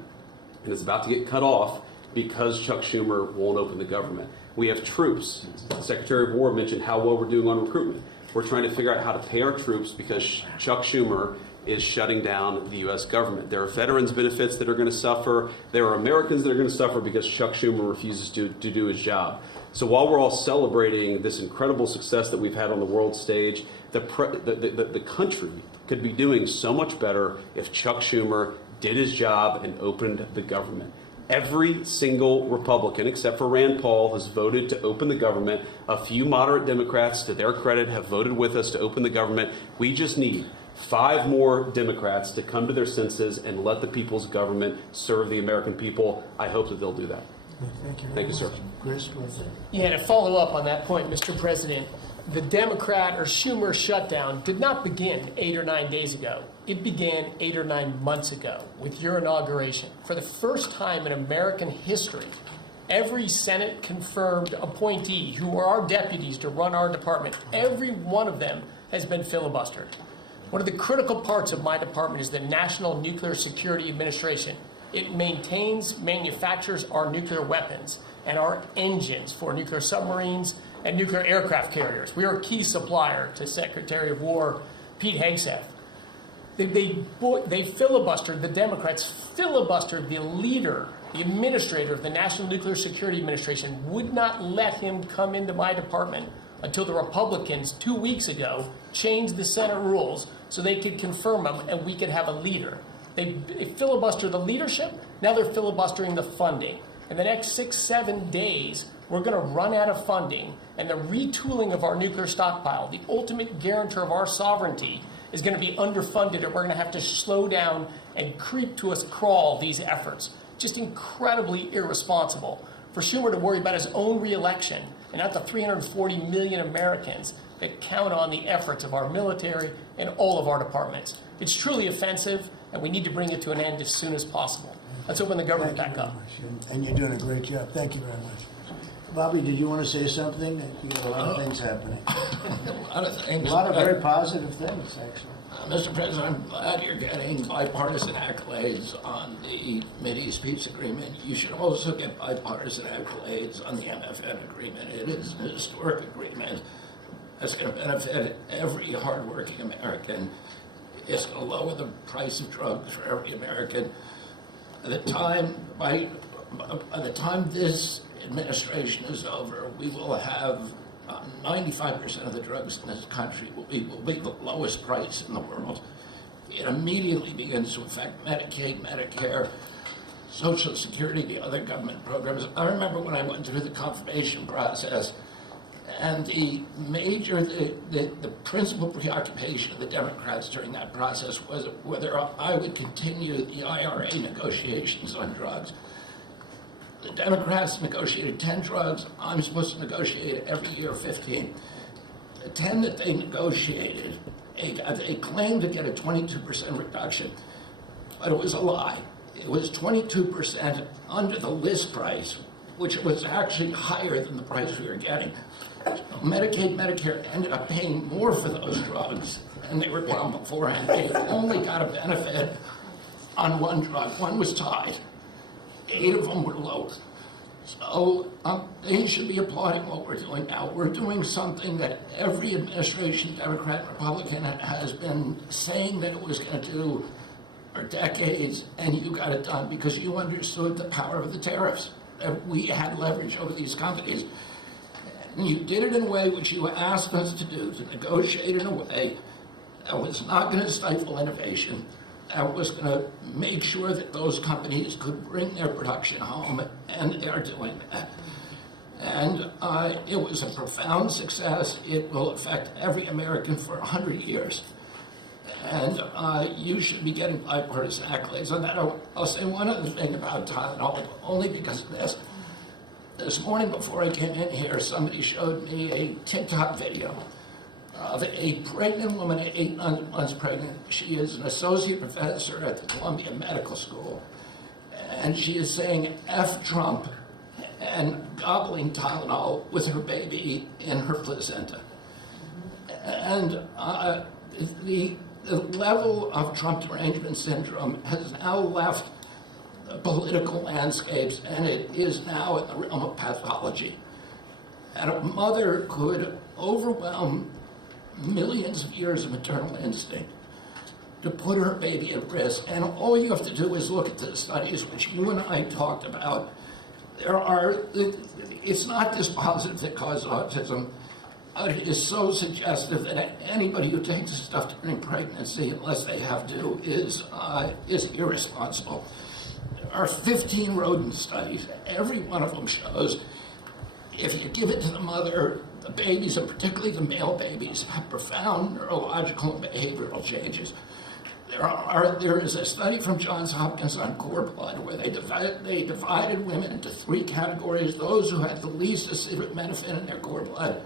and it's about to get cut off because Chuck Schumer won't open the government. We have troops. The Secretary of War mentioned how well we're doing on recruitment. We're trying to figure out how to pay our troops because Chuck Schumer is shutting down the U.S. government. There are veterans benefits that are going to suffer. There are Americans that are going to suffer because Chuck Schumer refuses to do his job. So while we're all celebrating this incredible success that we've had on the world stage, the country could be doing so much better if Chuck Schumer did his job and opened the government. Every single Republican, except for Rand Paul, has voted to open the government. A few moderate Democrats, to their credit, have voted with us to open the government. We just need 5 more Democrats to come to their senses and let the people's government serve the American people. I hope that they'll do that. Thank you, sir. Chris, please. Yeah, to follow up on that point, Mr. President, the Democrat or Schumer shutdown did not begin 8 or 9 days ago. It began 8 or 9 months ago with your inauguration. For the first time in American history, every Senate confirmed appointee who are our deputies to run our department, every one of them has been filibustered. One of the critical parts of my department is the National Nuclear Security Administration. It maintains, manufactures our nuclear weapons and our engines for nuclear submarines and nuclear aircraft carriers. We are a key supplier to Secretary of War Pete Hegseth. They filibustered, the Democrats filibustered the leader, the administrator of the National Nuclear Security Administration, would not let him come into my department until the Republicans 2 weeks ago changed the Senate rules so they could confirm him and we could have a leader. They filibustered the leadership, now they're filibustering the funding. In the next 6-7 days, we're going to run out of funding, and the retooling of our nuclear stockpile, the ultimate guarantor of our sovereignty, is going to be underfunded, or we're going to have to slow down and creep to us crawl these efforts. Just incredibly irresponsible for Schumer to worry about his own reelection and not the 340 million Americans that count on the efforts of our military and all of our departments. It's truly offensive, and we need to bring it to an end as soon as possible. Let's open the government back up. And you're doing a great job. Thank you very much. Bobby, did you want to say something? You got a lot of things happening. A lot of things. A lot of very positive things, actually. Mr. President, I'm glad you're getting bipartisan accolades on the Mideast peace agreement. You should also get bipartisan accolades on the MFN agreement. It is a historic agreement that's going to benefit every hardworking American. It's going to lower the price of drugs for every American. By the time this administration is over, we will have 95% of the drugs in this country will be the lowest price in the world. It immediately begins to affect Medicaid, Medicare, Social Security, the other government programs. I remember when I went through the confirmation process, and the principal preoccupation of the Democrats during that process was whether I would continue the IRA negotiations on drugs. The Democrats negotiated 10 drugs. I'm supposed to negotiate every year 15. The 10 that they negotiated, they claimed to get a 22% reduction, but it was a lie. It was 22% under the list price, which was actually higher than the price we were getting. Medicaid, Medicare ended up paying more for those drugs than they were paying beforehand. They only got a benefit on one drug. One was tied. 8 of them were lower. So they should be applauding what we're doing now. We're doing something that every administration, Democrat, Republican, has been saying that it was going to do for decades, and you got it done because you understood the power of the tariffs. That we had leverage over these companies. And you did it in a way which you asked us to do, to negotiate in a way that was not going to stifle innovation, that was going to make sure that those companies could bring their production home, and they are doing that. And it was a profound success. It will affect every American for 100 years. And you should be getting bipartisan accolades on that. I'll say one other thing about Tylenol, only because of this. This morning before I came in here, somebody showed me a TikTok video of a pregnant woman at 8 months pregnant. She is an associate professor at the Columbia Medical School. And she is saying F Trump and gobbling Tylenol with her baby in her placenta. And the level of Trump derangement syndrome has now left the political landscapes, and it is now in the realm of pathology. And a mother could overwhelm millions of years of maternal instinct to put her baby at risk. And all you have to do is look at the studies which you and I talked about. It's not dispositive that causes autism. It is so suggestive that anybody who takes this stuff during pregnancy, unless they have to, is irresponsible. There are 15 rodent studies. Every one of them shows if you give it to the mother, the babies, and particularly the male babies, have profound neurological and behavioral changes. There is a study from Johns Hopkins on cord blood where they divided women into 3 categories: those who had the least acetaminophen in their cord blood,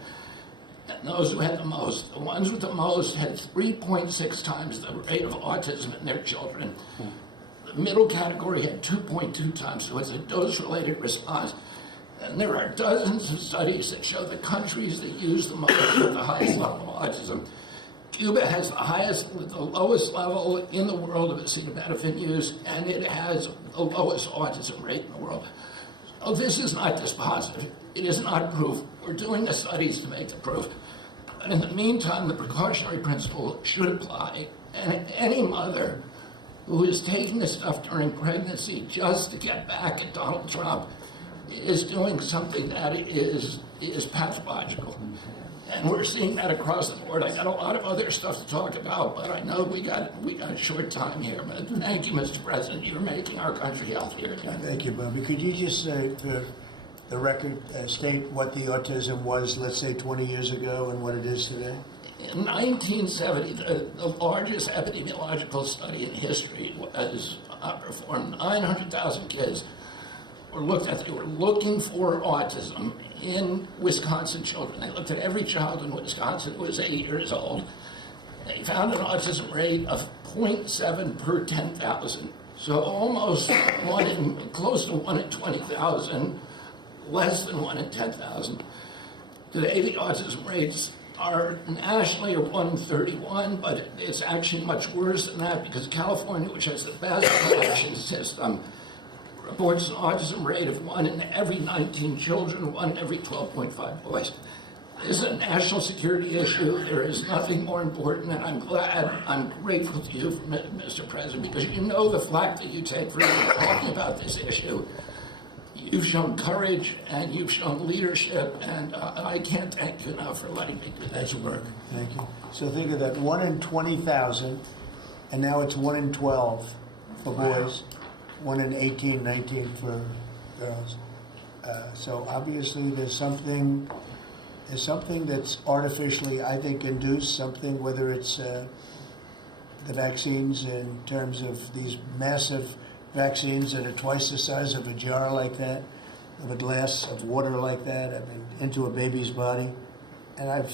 and those who had the most. The ones with the most had 3.6 times the rate of autism in their children. The middle category had 2.2 times, so it's a dose-related response. And there are dozens of studies that show the countries that use the most have the highest level of autism. Cuba has the lowest level in the world of acetaminophen use, and it has the lowest autism rate in the world. So this is not dispositive. It is not proof. We're doing the studies to make the proof. But in the meantime, the precautionary principle should apply. And any mother who is taking this stuff during pregnancy just to get back at Donald Trump is doing something that is pathological. And we're seeing that across the board. I got a lot of other stuff to talk about, but I know we got a short time here. But thank you, Mr. President. You're making our country healthier again. Thank you, Bobby. Could you just say, for the record, state what the autism was, let's say, 20 years ago and what it is today? In 1970, the largest epidemiological study in history was performed. 900,000 kids were looked at. They were looking for autism in Wisconsin children. They looked at every child in Wisconsin who was 8 years old. They found an autism rate of 0.7 per 10,000. So almost close to 1 in 20,000, less than 1 in 10,000. Today, the autism rates are nationally at 1 in 31, but it's actually much worse than that because California, which has the best collection system, reports an autism rate of 1 in every 19 children, 1 in every 12.5 boys. This is a national security issue. There is nothing more important, and I'm grateful to you, Mr. President, because you know the flack that you take for talking about this issue. You've shown courage and you've shown leadership, and I can't thank you enough for letting me do this work. Thank you. So think of that, 1 in 20,000, and now it's 1 in 12 for boys, 1 in 18, 19 for girls. So obviously there's something that's artificially, I think, induced, something, whether it's the vaccines in terms of these massive vaccines that are twice the size of a jar like that, of a glass of water like that, I mean, into a baby's body. And I've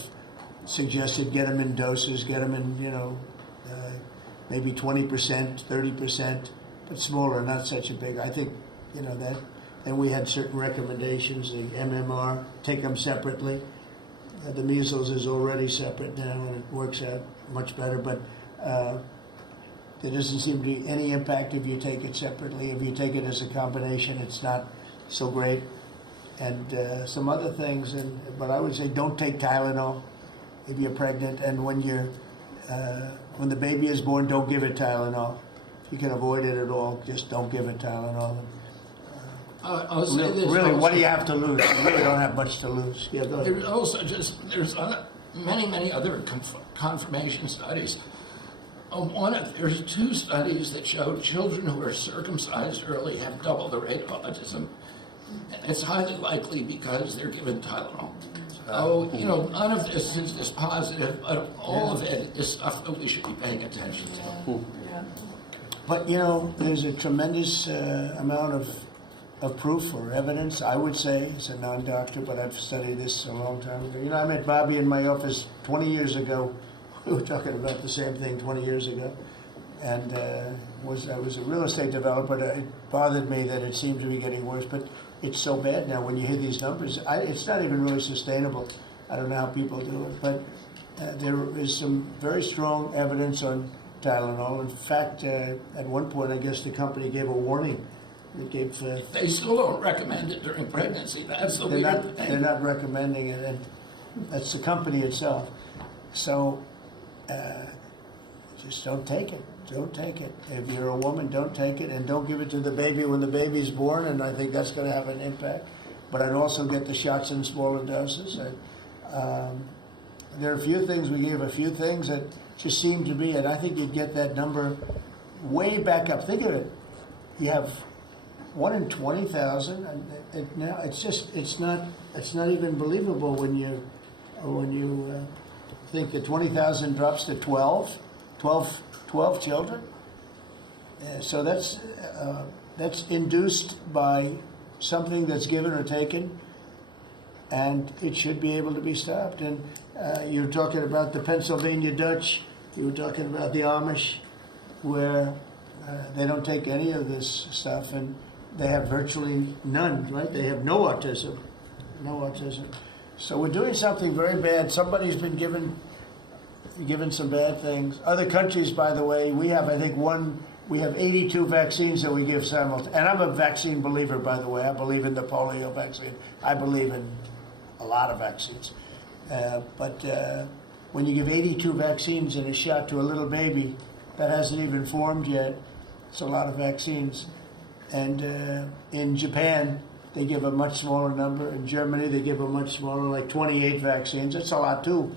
suggested get them in doses, get them in, maybe 20%, 30%, but smaller, not such a big. I think, that. And we had certain recommendations, the MMR, take them separately. The measles is already separate now, and it works out much better, but there doesn't seem to be any impact if you take it separately. If you take it as a combination, it's not so great. And some other things, but I would say don't take Tylenol if you're pregnant, and when the baby is born, don't give it Tylenol. If you can avoid it at all, just don't give it Tylenol. I'll say this. Really, also, what do you have to lose? You really don't have much to lose. Yeah, go ahead. There's also there's many other confirmation studies. There's 2 studies that show children who are circumcised early have double the rate of autism. And it's highly likely because they're given Tylenol. So, none of this is just positive, but all of it is stuff that we should be paying attention to. But, there's a tremendous amount of proof or evidence, I would say, as a non-doctor, but I've studied this a long time ago. I met Bobby in my office 20 years ago. We were talking about the same thing 20 years ago. And I was a real estate developer. It bothered me that it seemed to be getting worse, but it's so bad now when you hear these numbers. It's not even really sustainable. I don't know how people do it, but there is some very strong evidence on Tylenol. In fact, at one point, I guess the company gave a warning. They still don't recommend it during pregnancy. That's the weird thing. They're not recommending it, and that's the company itself. So just don't take it. Don't take it. If you're a woman, don't take it, and don't give it to the baby when the baby's born, and I think that's going to have an impact. But I'd also get the shots in smaller doses. There are a few things, we gave a few things that just seem to be, and I think you'd get that number way back up. Think of it. You have 1 in 20,000, and now it's not even believable when you think that 20,000 drops to 12 children. So that's induced by something that's given or taken, and it should be able to be stopped. And you're talking about the Pennsylvania Dutch, you were talking about the Amish, where they don't take any of this stuff, and they have virtually none, right? They have no autism. So we're doing something very bad. Somebody's been given some bad things. Other countries, by the way, we have 82 vaccines that we give simultaneously. And I'm a vaccine believer, by the way. I believe in the polio vaccine. I believe in a lot of vaccines. But when you give 82 vaccines in a shot to a little baby that hasn't even formed yet, it's a lot of vaccines. And in Japan, they give a much smaller number. In Germany, they give a much smaller, like 28 vaccines. That's a lot too,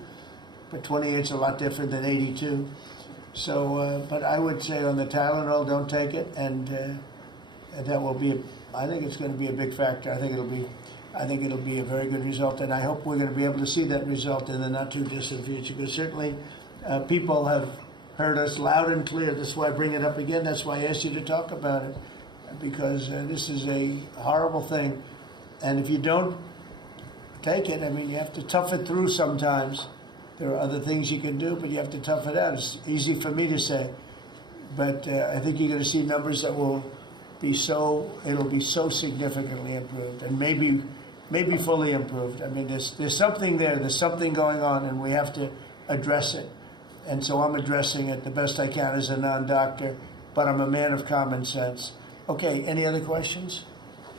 but 28 is a lot different than 82. So, but I would say on the Tylenol, don't take it, and that will be. I think it's going to be a big factor. I think it'll be a very good result, and I hope we're going to be able to see that result in the not too distant future. Because certainly, people have heard us loud and clear. That's why I bring it up again. That's why I asked you to talk about it, because this is a horrible thing, and if you don't take it, I mean, you have to tough it through sometimes. There are other things you can do, but you have to tough it out. It's easy for me to say, but I think you're going to see numbers that will be it'll be so significantly improved, and maybe fully improved. I mean, there's something there. There's something going on, and we have to address it. And so I'm addressing it the best I can as a non-doctor, but I'm a man of common sense. Okay, any other questions?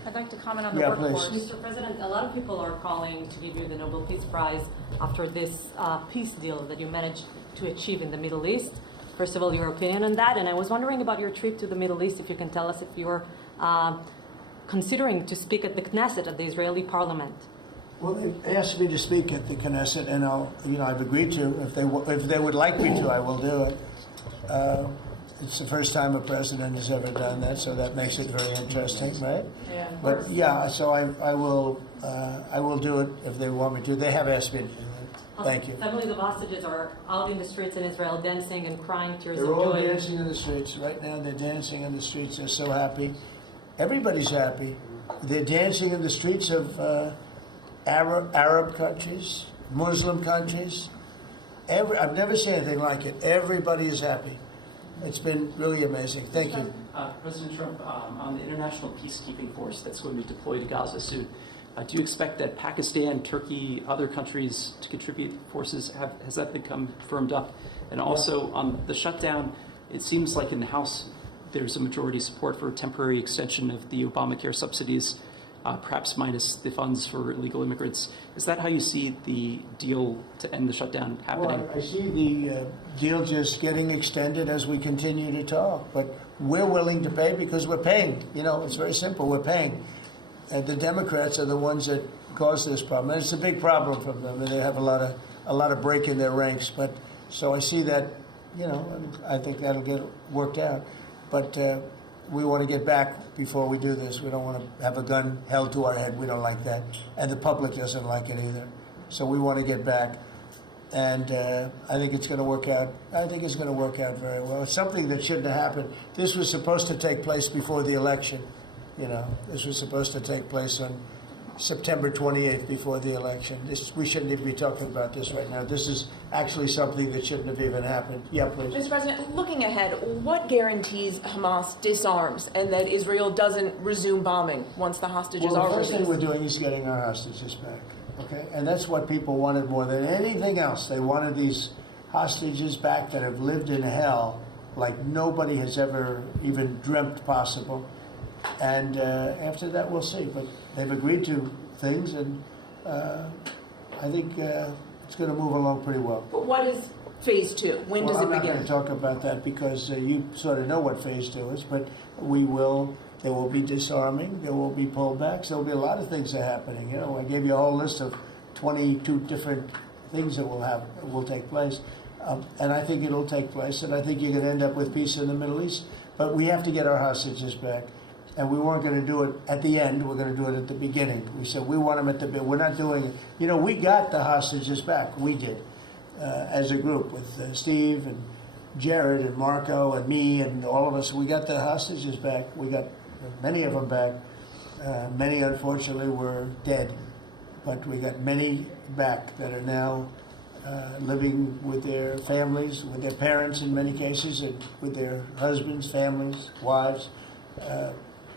I'd like to comment on the Yeah, workforce. please. Mr. President, a lot of people are calling to give you the Nobel Peace Prize after this peace deal that you managed to achieve in the Middle East. First of all, your opinion on that, and I was wondering about your trip to the Middle East, if you can tell us if you're considering to speak at the Knesset, at the Israeli parliament. Well, they asked me to speak at the Knesset, and I've agreed to. If they would like me to, I will do it. It's the first time a president has ever done that, so that makes it very interesting, right? Yeah. But yeah, so I will do it if they want me to. They have asked me to do it. Thank you. Families of hostages are out in the streets in Israel dancing and crying tears They're of all joy. dancing in the streets right now. They're dancing in the streets. They're so happy. Everybody's happy. They're dancing in the streets of Arab countries, Muslim countries. I've never seen anything like it. Everybody is happy. It's been really amazing. Thank you. President Trump, on the international peacekeeping force that's going to be deployed to Gaza soon, do you expect that Pakistan, Turkey, other countries to contribute forces? Has that become firmed up? And also on the shutdown, it seems like in the House there's a majority support for a temporary extension of the Obamacare subsidies, perhaps minus the funds for illegal immigrants. Is that how you see the deal to end the shutdown happening? Well, I see the deal just getting extended as we continue to talk. But we're willing to pay because we're paying. It's very simple. We're paying. The Democrats are the ones that cause this problem, and it's a big problem for them. And they have a lot of break in their ranks. But so I see that. I think that'll get worked out. But we want to get back before we do this. We don't want to have a gun held to our head. We don't like that. And the public doesn't like it either. So we want to get back. And I think it's going to work out. I think it's going to work out very well. It's something that shouldn't have happened. This was supposed to take place before the election. This was supposed to take place on September 28th before the election. We shouldn't even be talking about this right now. This is actually something that shouldn't have even happened. Yeah, please. Mr. President, looking ahead, what guarantees Hamas disarms and that Israel doesn't resume bombing once the hostages Well, are the released? first thing we're doing is getting our hostages back. Okay? And that's what people wanted more than anything else. They wanted these hostages back that have lived in hell like nobody has ever even dreamt possible. And after that, we'll see. But they've agreed to things, and I think it's going to move along pretty well. But what is phase two? When does it I'm not begin? going to talk about that because you sort of know what phase two is, but there will be disarming, there will be pullbacks, there will be a lot of things that are happening. I gave you a whole list of 22 different things that will take place. And I think it'll take place, and I think you're going to end up with peace in the Middle East. But we have to get our hostages back. And we weren't going to do it at the end. We're going to do it at the beginning. We said we want them at the beginning. We're not doing it. We got the hostages back. We did, as a group, with Steve and Jared and Marco and me and all of us. We got the hostages back. We got many of them back. Many, unfortunately, were dead. But we got many back that are now living with their families, with their parents in many cases, and with their husbands, families, wives.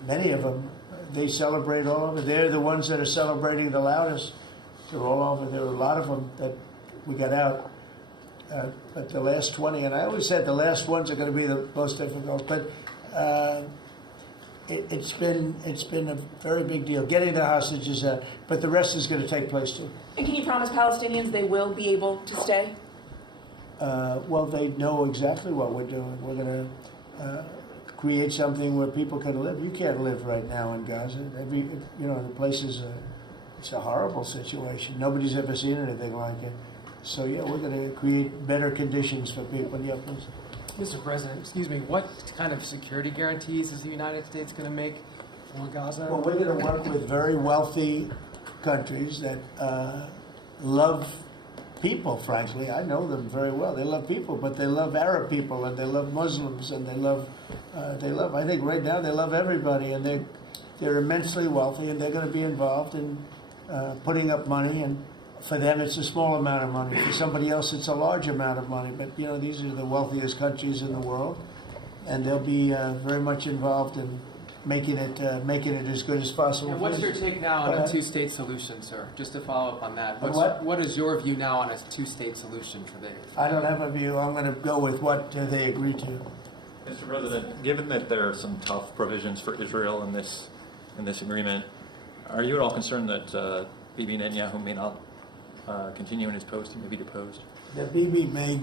Many of them, they celebrate all over. They're the ones that are celebrating the loudest. They're all over. There are a lot of them that we got out. But the last 20, and I always said the last ones are going to be the most difficult. But it's been a very big deal getting the hostages out. But the rest is going to take place too. And can you promise Palestinians they will be able to stay? Well, they know exactly what we're doing. We're going to create something where people can live. You can't live right now in Gaza. The place is it's a horrible situation. Nobody's ever seen anything like it. So yeah, we're going to create better conditions for people. Yeah, please. Mr. President, excuse me, what kind of security guarantees is the United States going to make for Gaza? Well, we're going to work with very wealthy countries that love people, frankly. I know them very well. They love people, but they love Arab people, and they love Muslims, and they love, I think right now they love everybody, and they're immensely wealthy, and they're going to be involved in putting up money, and for them it's a small amount of money. For somebody else it's a large amount of money, but these are the wealthiest countries in the world, and they'll be very much involved in making it as good as possible. And what's your take now on a two-state solution, sir? Just to follow up on that. What is your view now on a two-state solution for the... I don't have a view. I'm going to go with what they agree to. Mr. President, given that there are some tough provisions for Israel in this agreement, are you at all concerned that Bibi Netanyahu may not continue in his post? He may be deposed? That Bibi may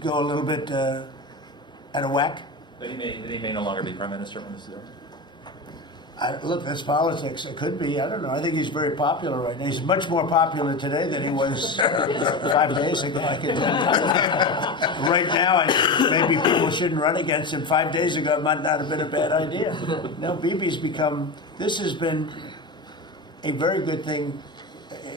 go a little bit out of whack? That he may no longer be prime minister when this is over? Look, that's politics. It could be. I don't know. I think he's very popular right now. He's much more popular today than he was 5 days ago. I can tell you. Right now, maybe people shouldn't run against him. 5 days ago, it might not have been a bad idea. No, Bibi's become... This has been a very good thing.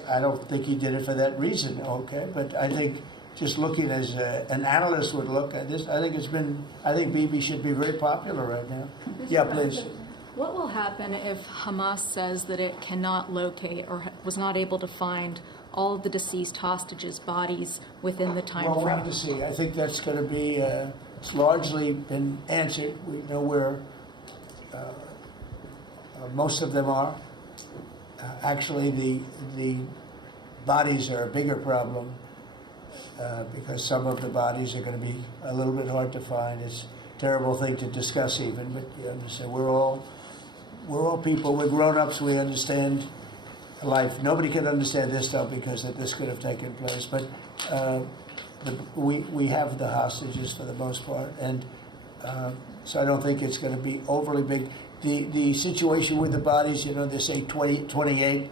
I don't think he did it for that reason, okay? But I think just looking as an analyst would look at this, I think Bibi should be very popular right now. Yeah, please. What will happen if Hamas says that it cannot locate or was not able to find all of the deceased hostages' bodies within the time frame? Well, we'll have to see. I think that's going to be, it's largely been answered. We know where most of them are. Actually, the bodies are a bigger problem because some of the bodies are going to be a little bit hard to find. It's a terrible thing to discuss even, but you understand, we're all people, we're grown-ups, we understand life. Nobody can understand this stuff because this could have taken place, but we have the hostages for the most part, and so I don't think it's going to be overly big. The situation with the bodies, they say 28.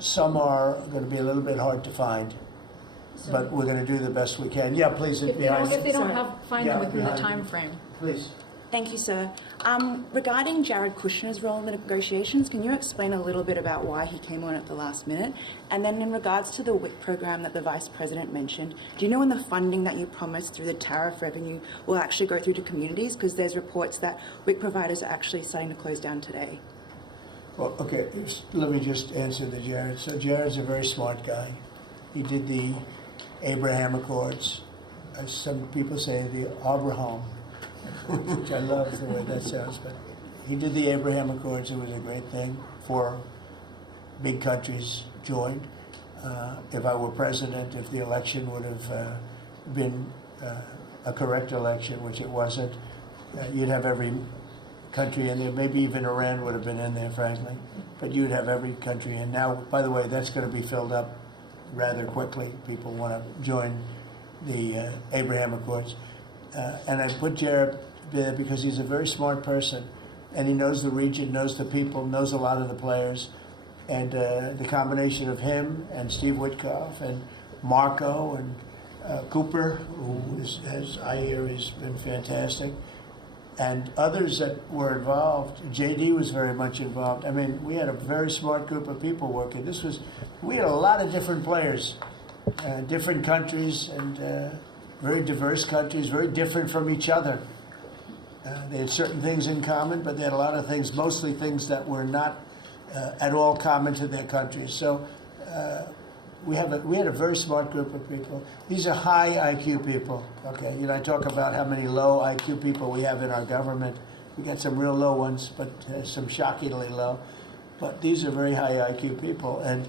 Some are going to be a little bit hard to find, but we're going to do the best we can. Yeah, please. If they don't find them within the time frame. Please. Thank you, sir. Regarding Jared Kushner's role in the negotiations, can you explain a little bit about why he came on at the last minute? And then in regards to the WIC program that the Vice President mentioned, do you know when the funding that you promised through the tariff revenue will actually go through to communities? Because there's reports that WIC providers are actually starting to close down today. Well, okay, let me just answer the Jared. So Jared's a very smart guy. He did the Abraham Accords. As some people say, the Abraham, which I love the way that sounds. But he did the Abraham Accords. It was a great thing. 4 big countries joined. If I were president, if the election would have been a correct election, which it wasn't, you'd have every country in there. Maybe even Iran would have been in there, frankly. But you'd have every country in. Now, by the way, that's going to be filled up rather quickly. People want to join the Abraham Accords. And I put Jared there because he's a very smart person, and he knows the region, knows the people, knows a lot of the players. And the combination of him and Steve Witkoff and Marco and Cooper, who as I hear has been fantastic, and others that were involved. JD was very much involved. I mean, we had a very smart group of people working. We had a lot of different players, different countries, and very diverse countries, very different from each other. They had certain things in common, but they had a lot of things, mostly things that were not at all common to their countries. So we had a very smart group of people. These are high IQ people. Okay, I talk about how many low IQ people we have in our government. We got some real low ones, but some shockingly low. But these are very high IQ people, and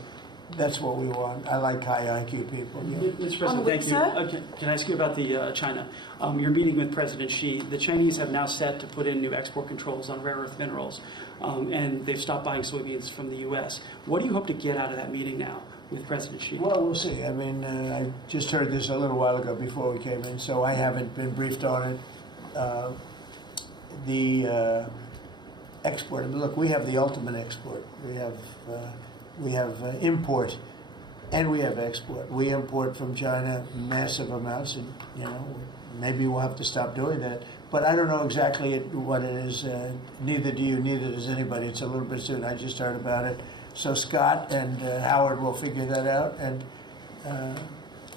that's what we want. I like high IQ people. Yeah. Mr. President, thank you. Can I ask you about the China? You're meeting with President Xi. The Chinese have now set to put in new export controls on rare earth minerals, and they've stopped buying soybeans from the U.S. What do you hope to get out of that meeting now with President Xi? Well, we'll see. I mean, I just heard this a little while ago before we came in, so I haven't been briefed on it. the export. I mean, look, we have the ultimate export. We have import, and we have export. We import from China massive amounts, and maybe we'll have to stop doing that. But I don't know exactly what it is. Neither do you. Neither does anybody. It's a little bit soon. I just heard about it. So Scott and Howard will figure that out, and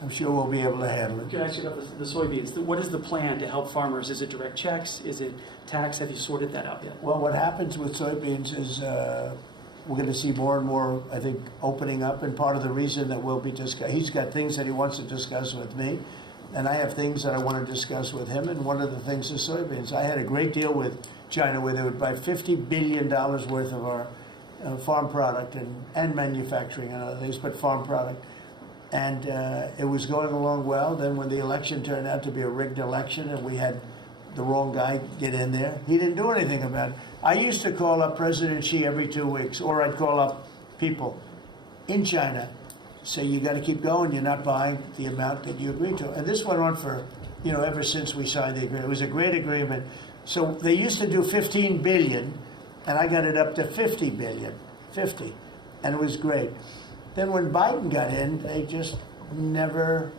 I'm sure we'll be able to handle it. Can I ask you about the soybeans? What is the plan to help farmers? Is it direct checks? Is it tax? Have you sorted that out yet? Well, what happens with soybeans is we're going to see more and more, I think, opening up. And part of the reason that we'll be he's got things that he wants to discuss with me, and I have things that I want to discuss with him. And one of the things is soybeans. I had a great deal with China where they would buy $50 billion worth of our farm product and manufacturing and other things, but farm product. And it was going along well. Then when the election turned out to be a rigged election and we had the wrong guy get in there, he didn't do anything about it. I used to call up President Xi every 2 weeks, or I'd call up people in China, say, you got to keep going. You're not buying the amount that you agreed to. And this went on for, ever since we signed the agreement. It was a great agreement. So they used to do 15 billion, and I got it up to 50 billion, 50, and it was great. Then when Biden got in, they just never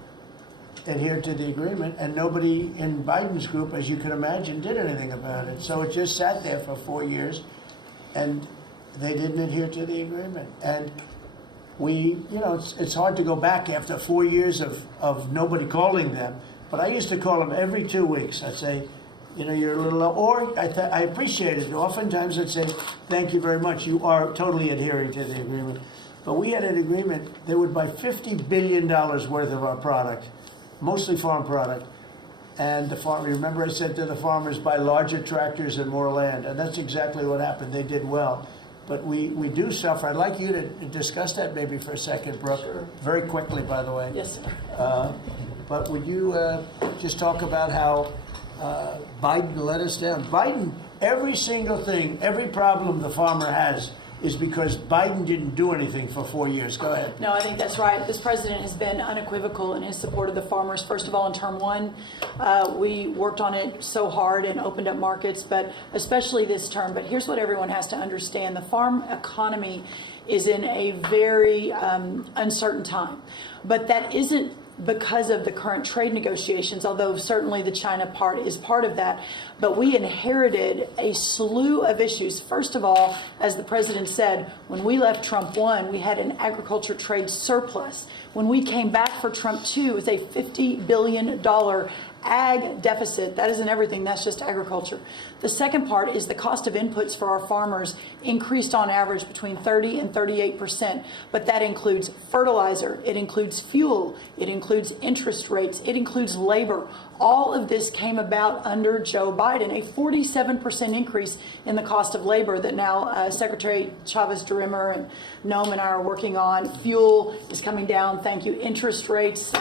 adhered to the agreement, and nobody in Biden's group, as you can imagine, did anything about it. So it just sat there for 4 years, and they didn't adhere to the agreement. And it's hard to go back after 4 years of nobody calling them, but I used to call them every 2 weeks. I'd say, you're a little low, or I appreciate it. Oftentimes I'd say, thank you very much. You are totally adhering to the agreement. But we had an agreement, they would buy $50 billion worth of our product, mostly farm product. And remember I said to the farmers, buy larger tractors and more land. And that's exactly what happened. They did well. But we do suffer. I'd like you to discuss that maybe for a second, Brooke. Sure. Very quickly, by the way. Yes, sir. But would you just talk about how Biden let us down? Biden, every single thing, every problem the farmer has is because Biden didn't do anything for 4 years. Go ahead. No, I think that's right. This president has been unequivocal in his support of the farmers. First of all, in term one, we worked on it so hard and opened up markets, but especially this term. But here's what everyone has to understand. The farm economy is in a very uncertain time. But that isn't because of the current trade negotiations, although certainly the China part is part of that. But we inherited a slew of issues. First of all, as the president said, when we left Trump 1, we had an agriculture trade surplus. When we came back for Trump 2, it was a $50 billion ag deficit. That isn't everything, that's just agriculture. The second part is the cost of inputs for our farmers increased on average between 30 and 38%, but that includes fertilizer, it includes fuel, it includes interest rates, it includes labor. All of this came about under Joe Biden, a 47% increase in the cost of labor that now Secretary Chavez-DeRimmer and Noam and I are working on. Fuel is coming down, thank you. Interest rates,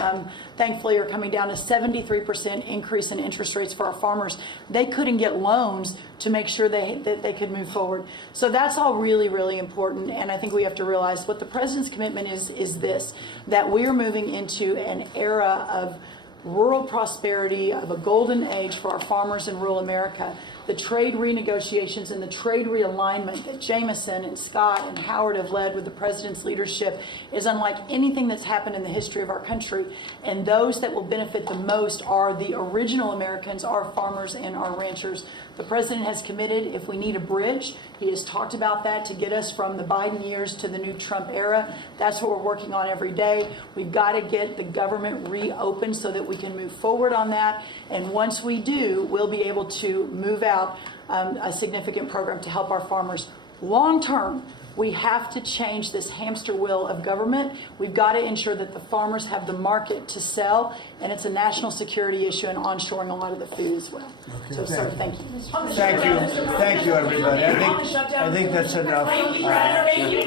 thankfully, are coming down. A 73% increase in interest rates for our farmers. They couldn't get loans to make sure that they could move forward. So that's all really, really important. And I think we have to realize what the president's commitment is this, that we are moving into an era of rural prosperity, of a golden age for our farmers in rural America. The trade renegotiations and the trade realignment that Jameson and Scott and Howard have led with the president's leadership is unlike anything that's happened in the history of our country. And those that will benefit the most are the original Americans, our farmers and our ranchers. The president has committed, if we need a bridge, he has talked about that to get us from the Biden years to the new Trump era. That's what we're working on every day. We've got to get the government reopened so that we can move forward on that. And once we do, we'll be able to move out a significant program to help our farmers. Long term, we have to change this hamster wheel of government. We've got to ensure that the farmers have the market to sell, and it's a national security issue and onshoring a lot of the food as well. Okay, so, sir, thank you. Thank you, everybody. I think that's enough. Thank you, Thank you.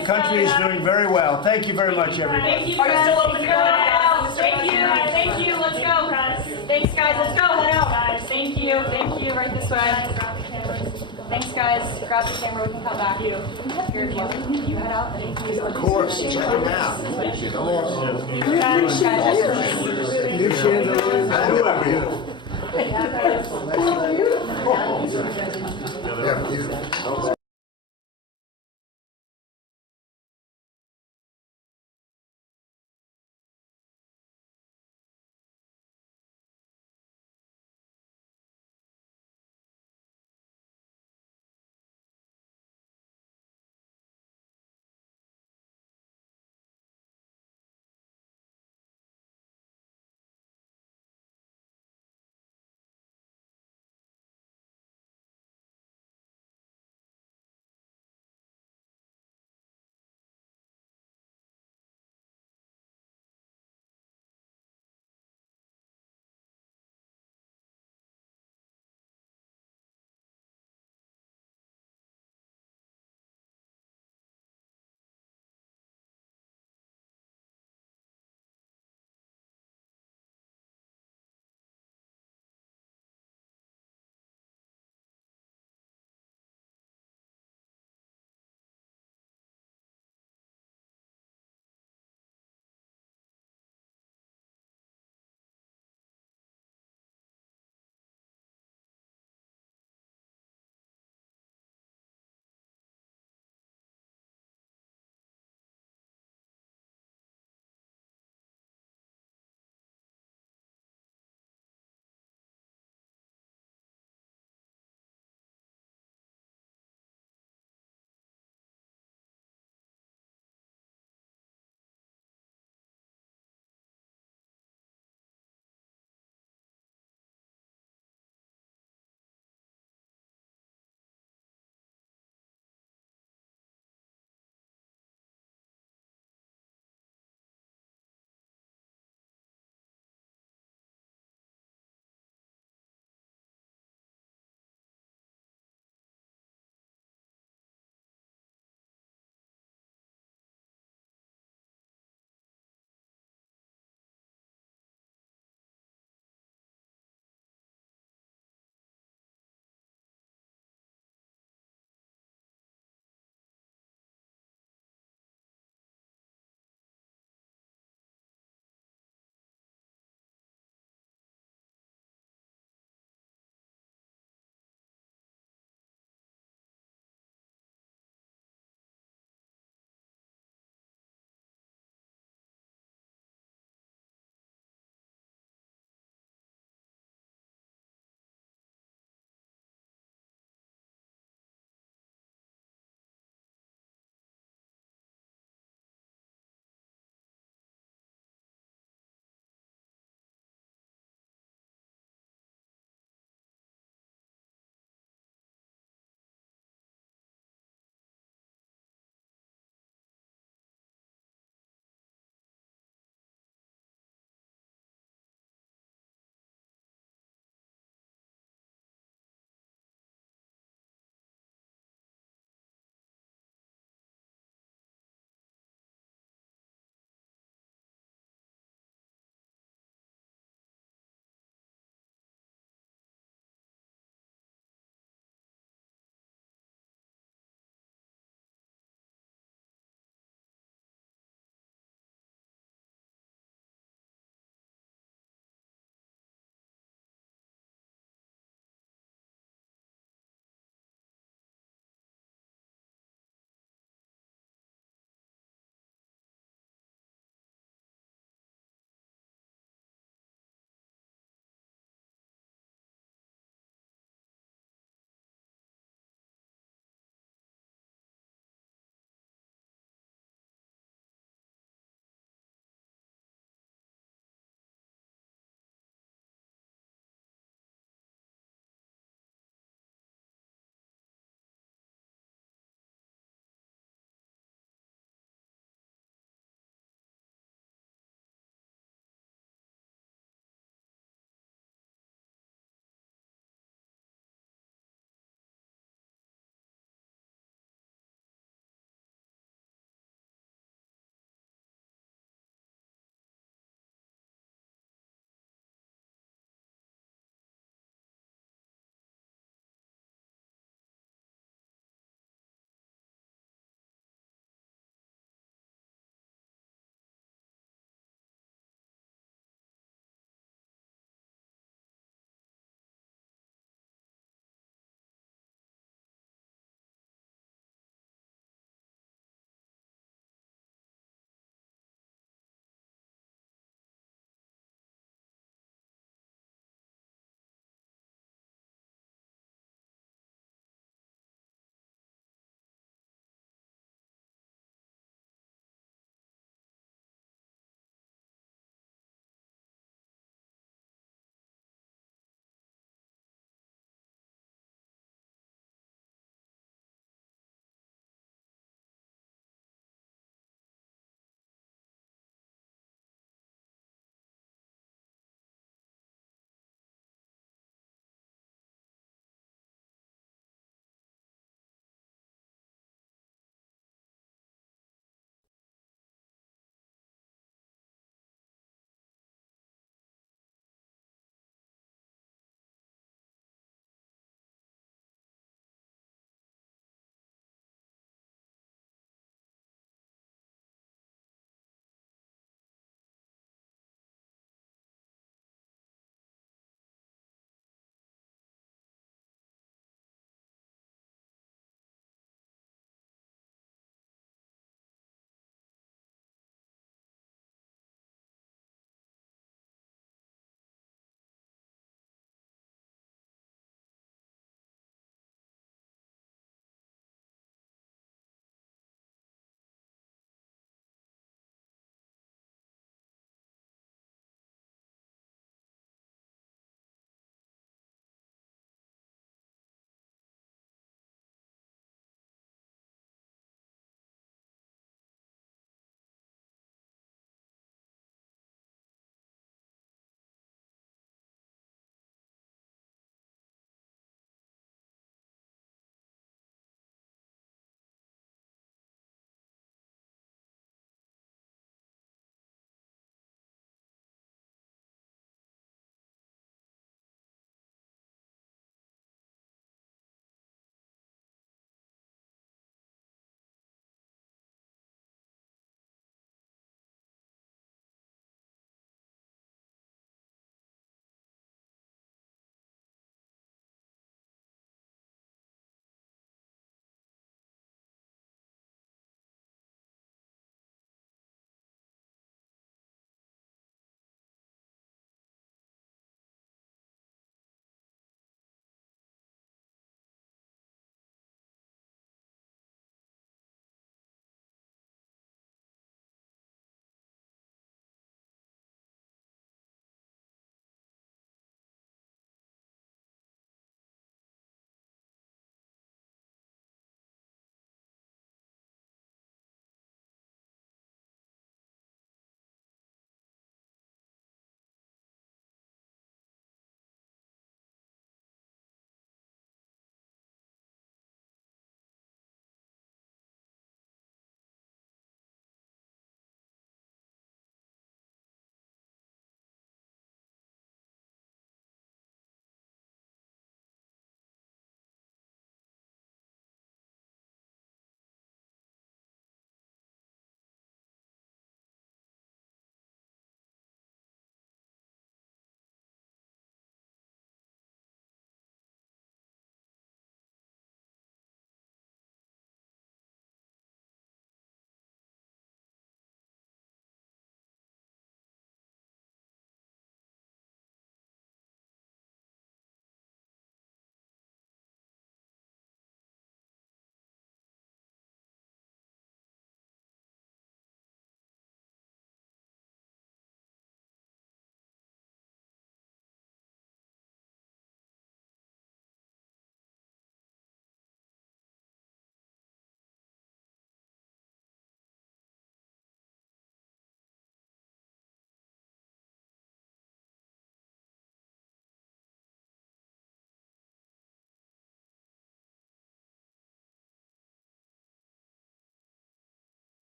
The country is doing very well. Thank you very much, everybody. Thank you. Still open to go out. Thank you. Let's go. Thanks, guys. Let's go. Head out, guys. Thank you. Right this way. Thanks, guys. Grab the camera. We can come back. You head out. Of course. Check it out. Come on. Guys. New chandeliers. Yeah, beautiful.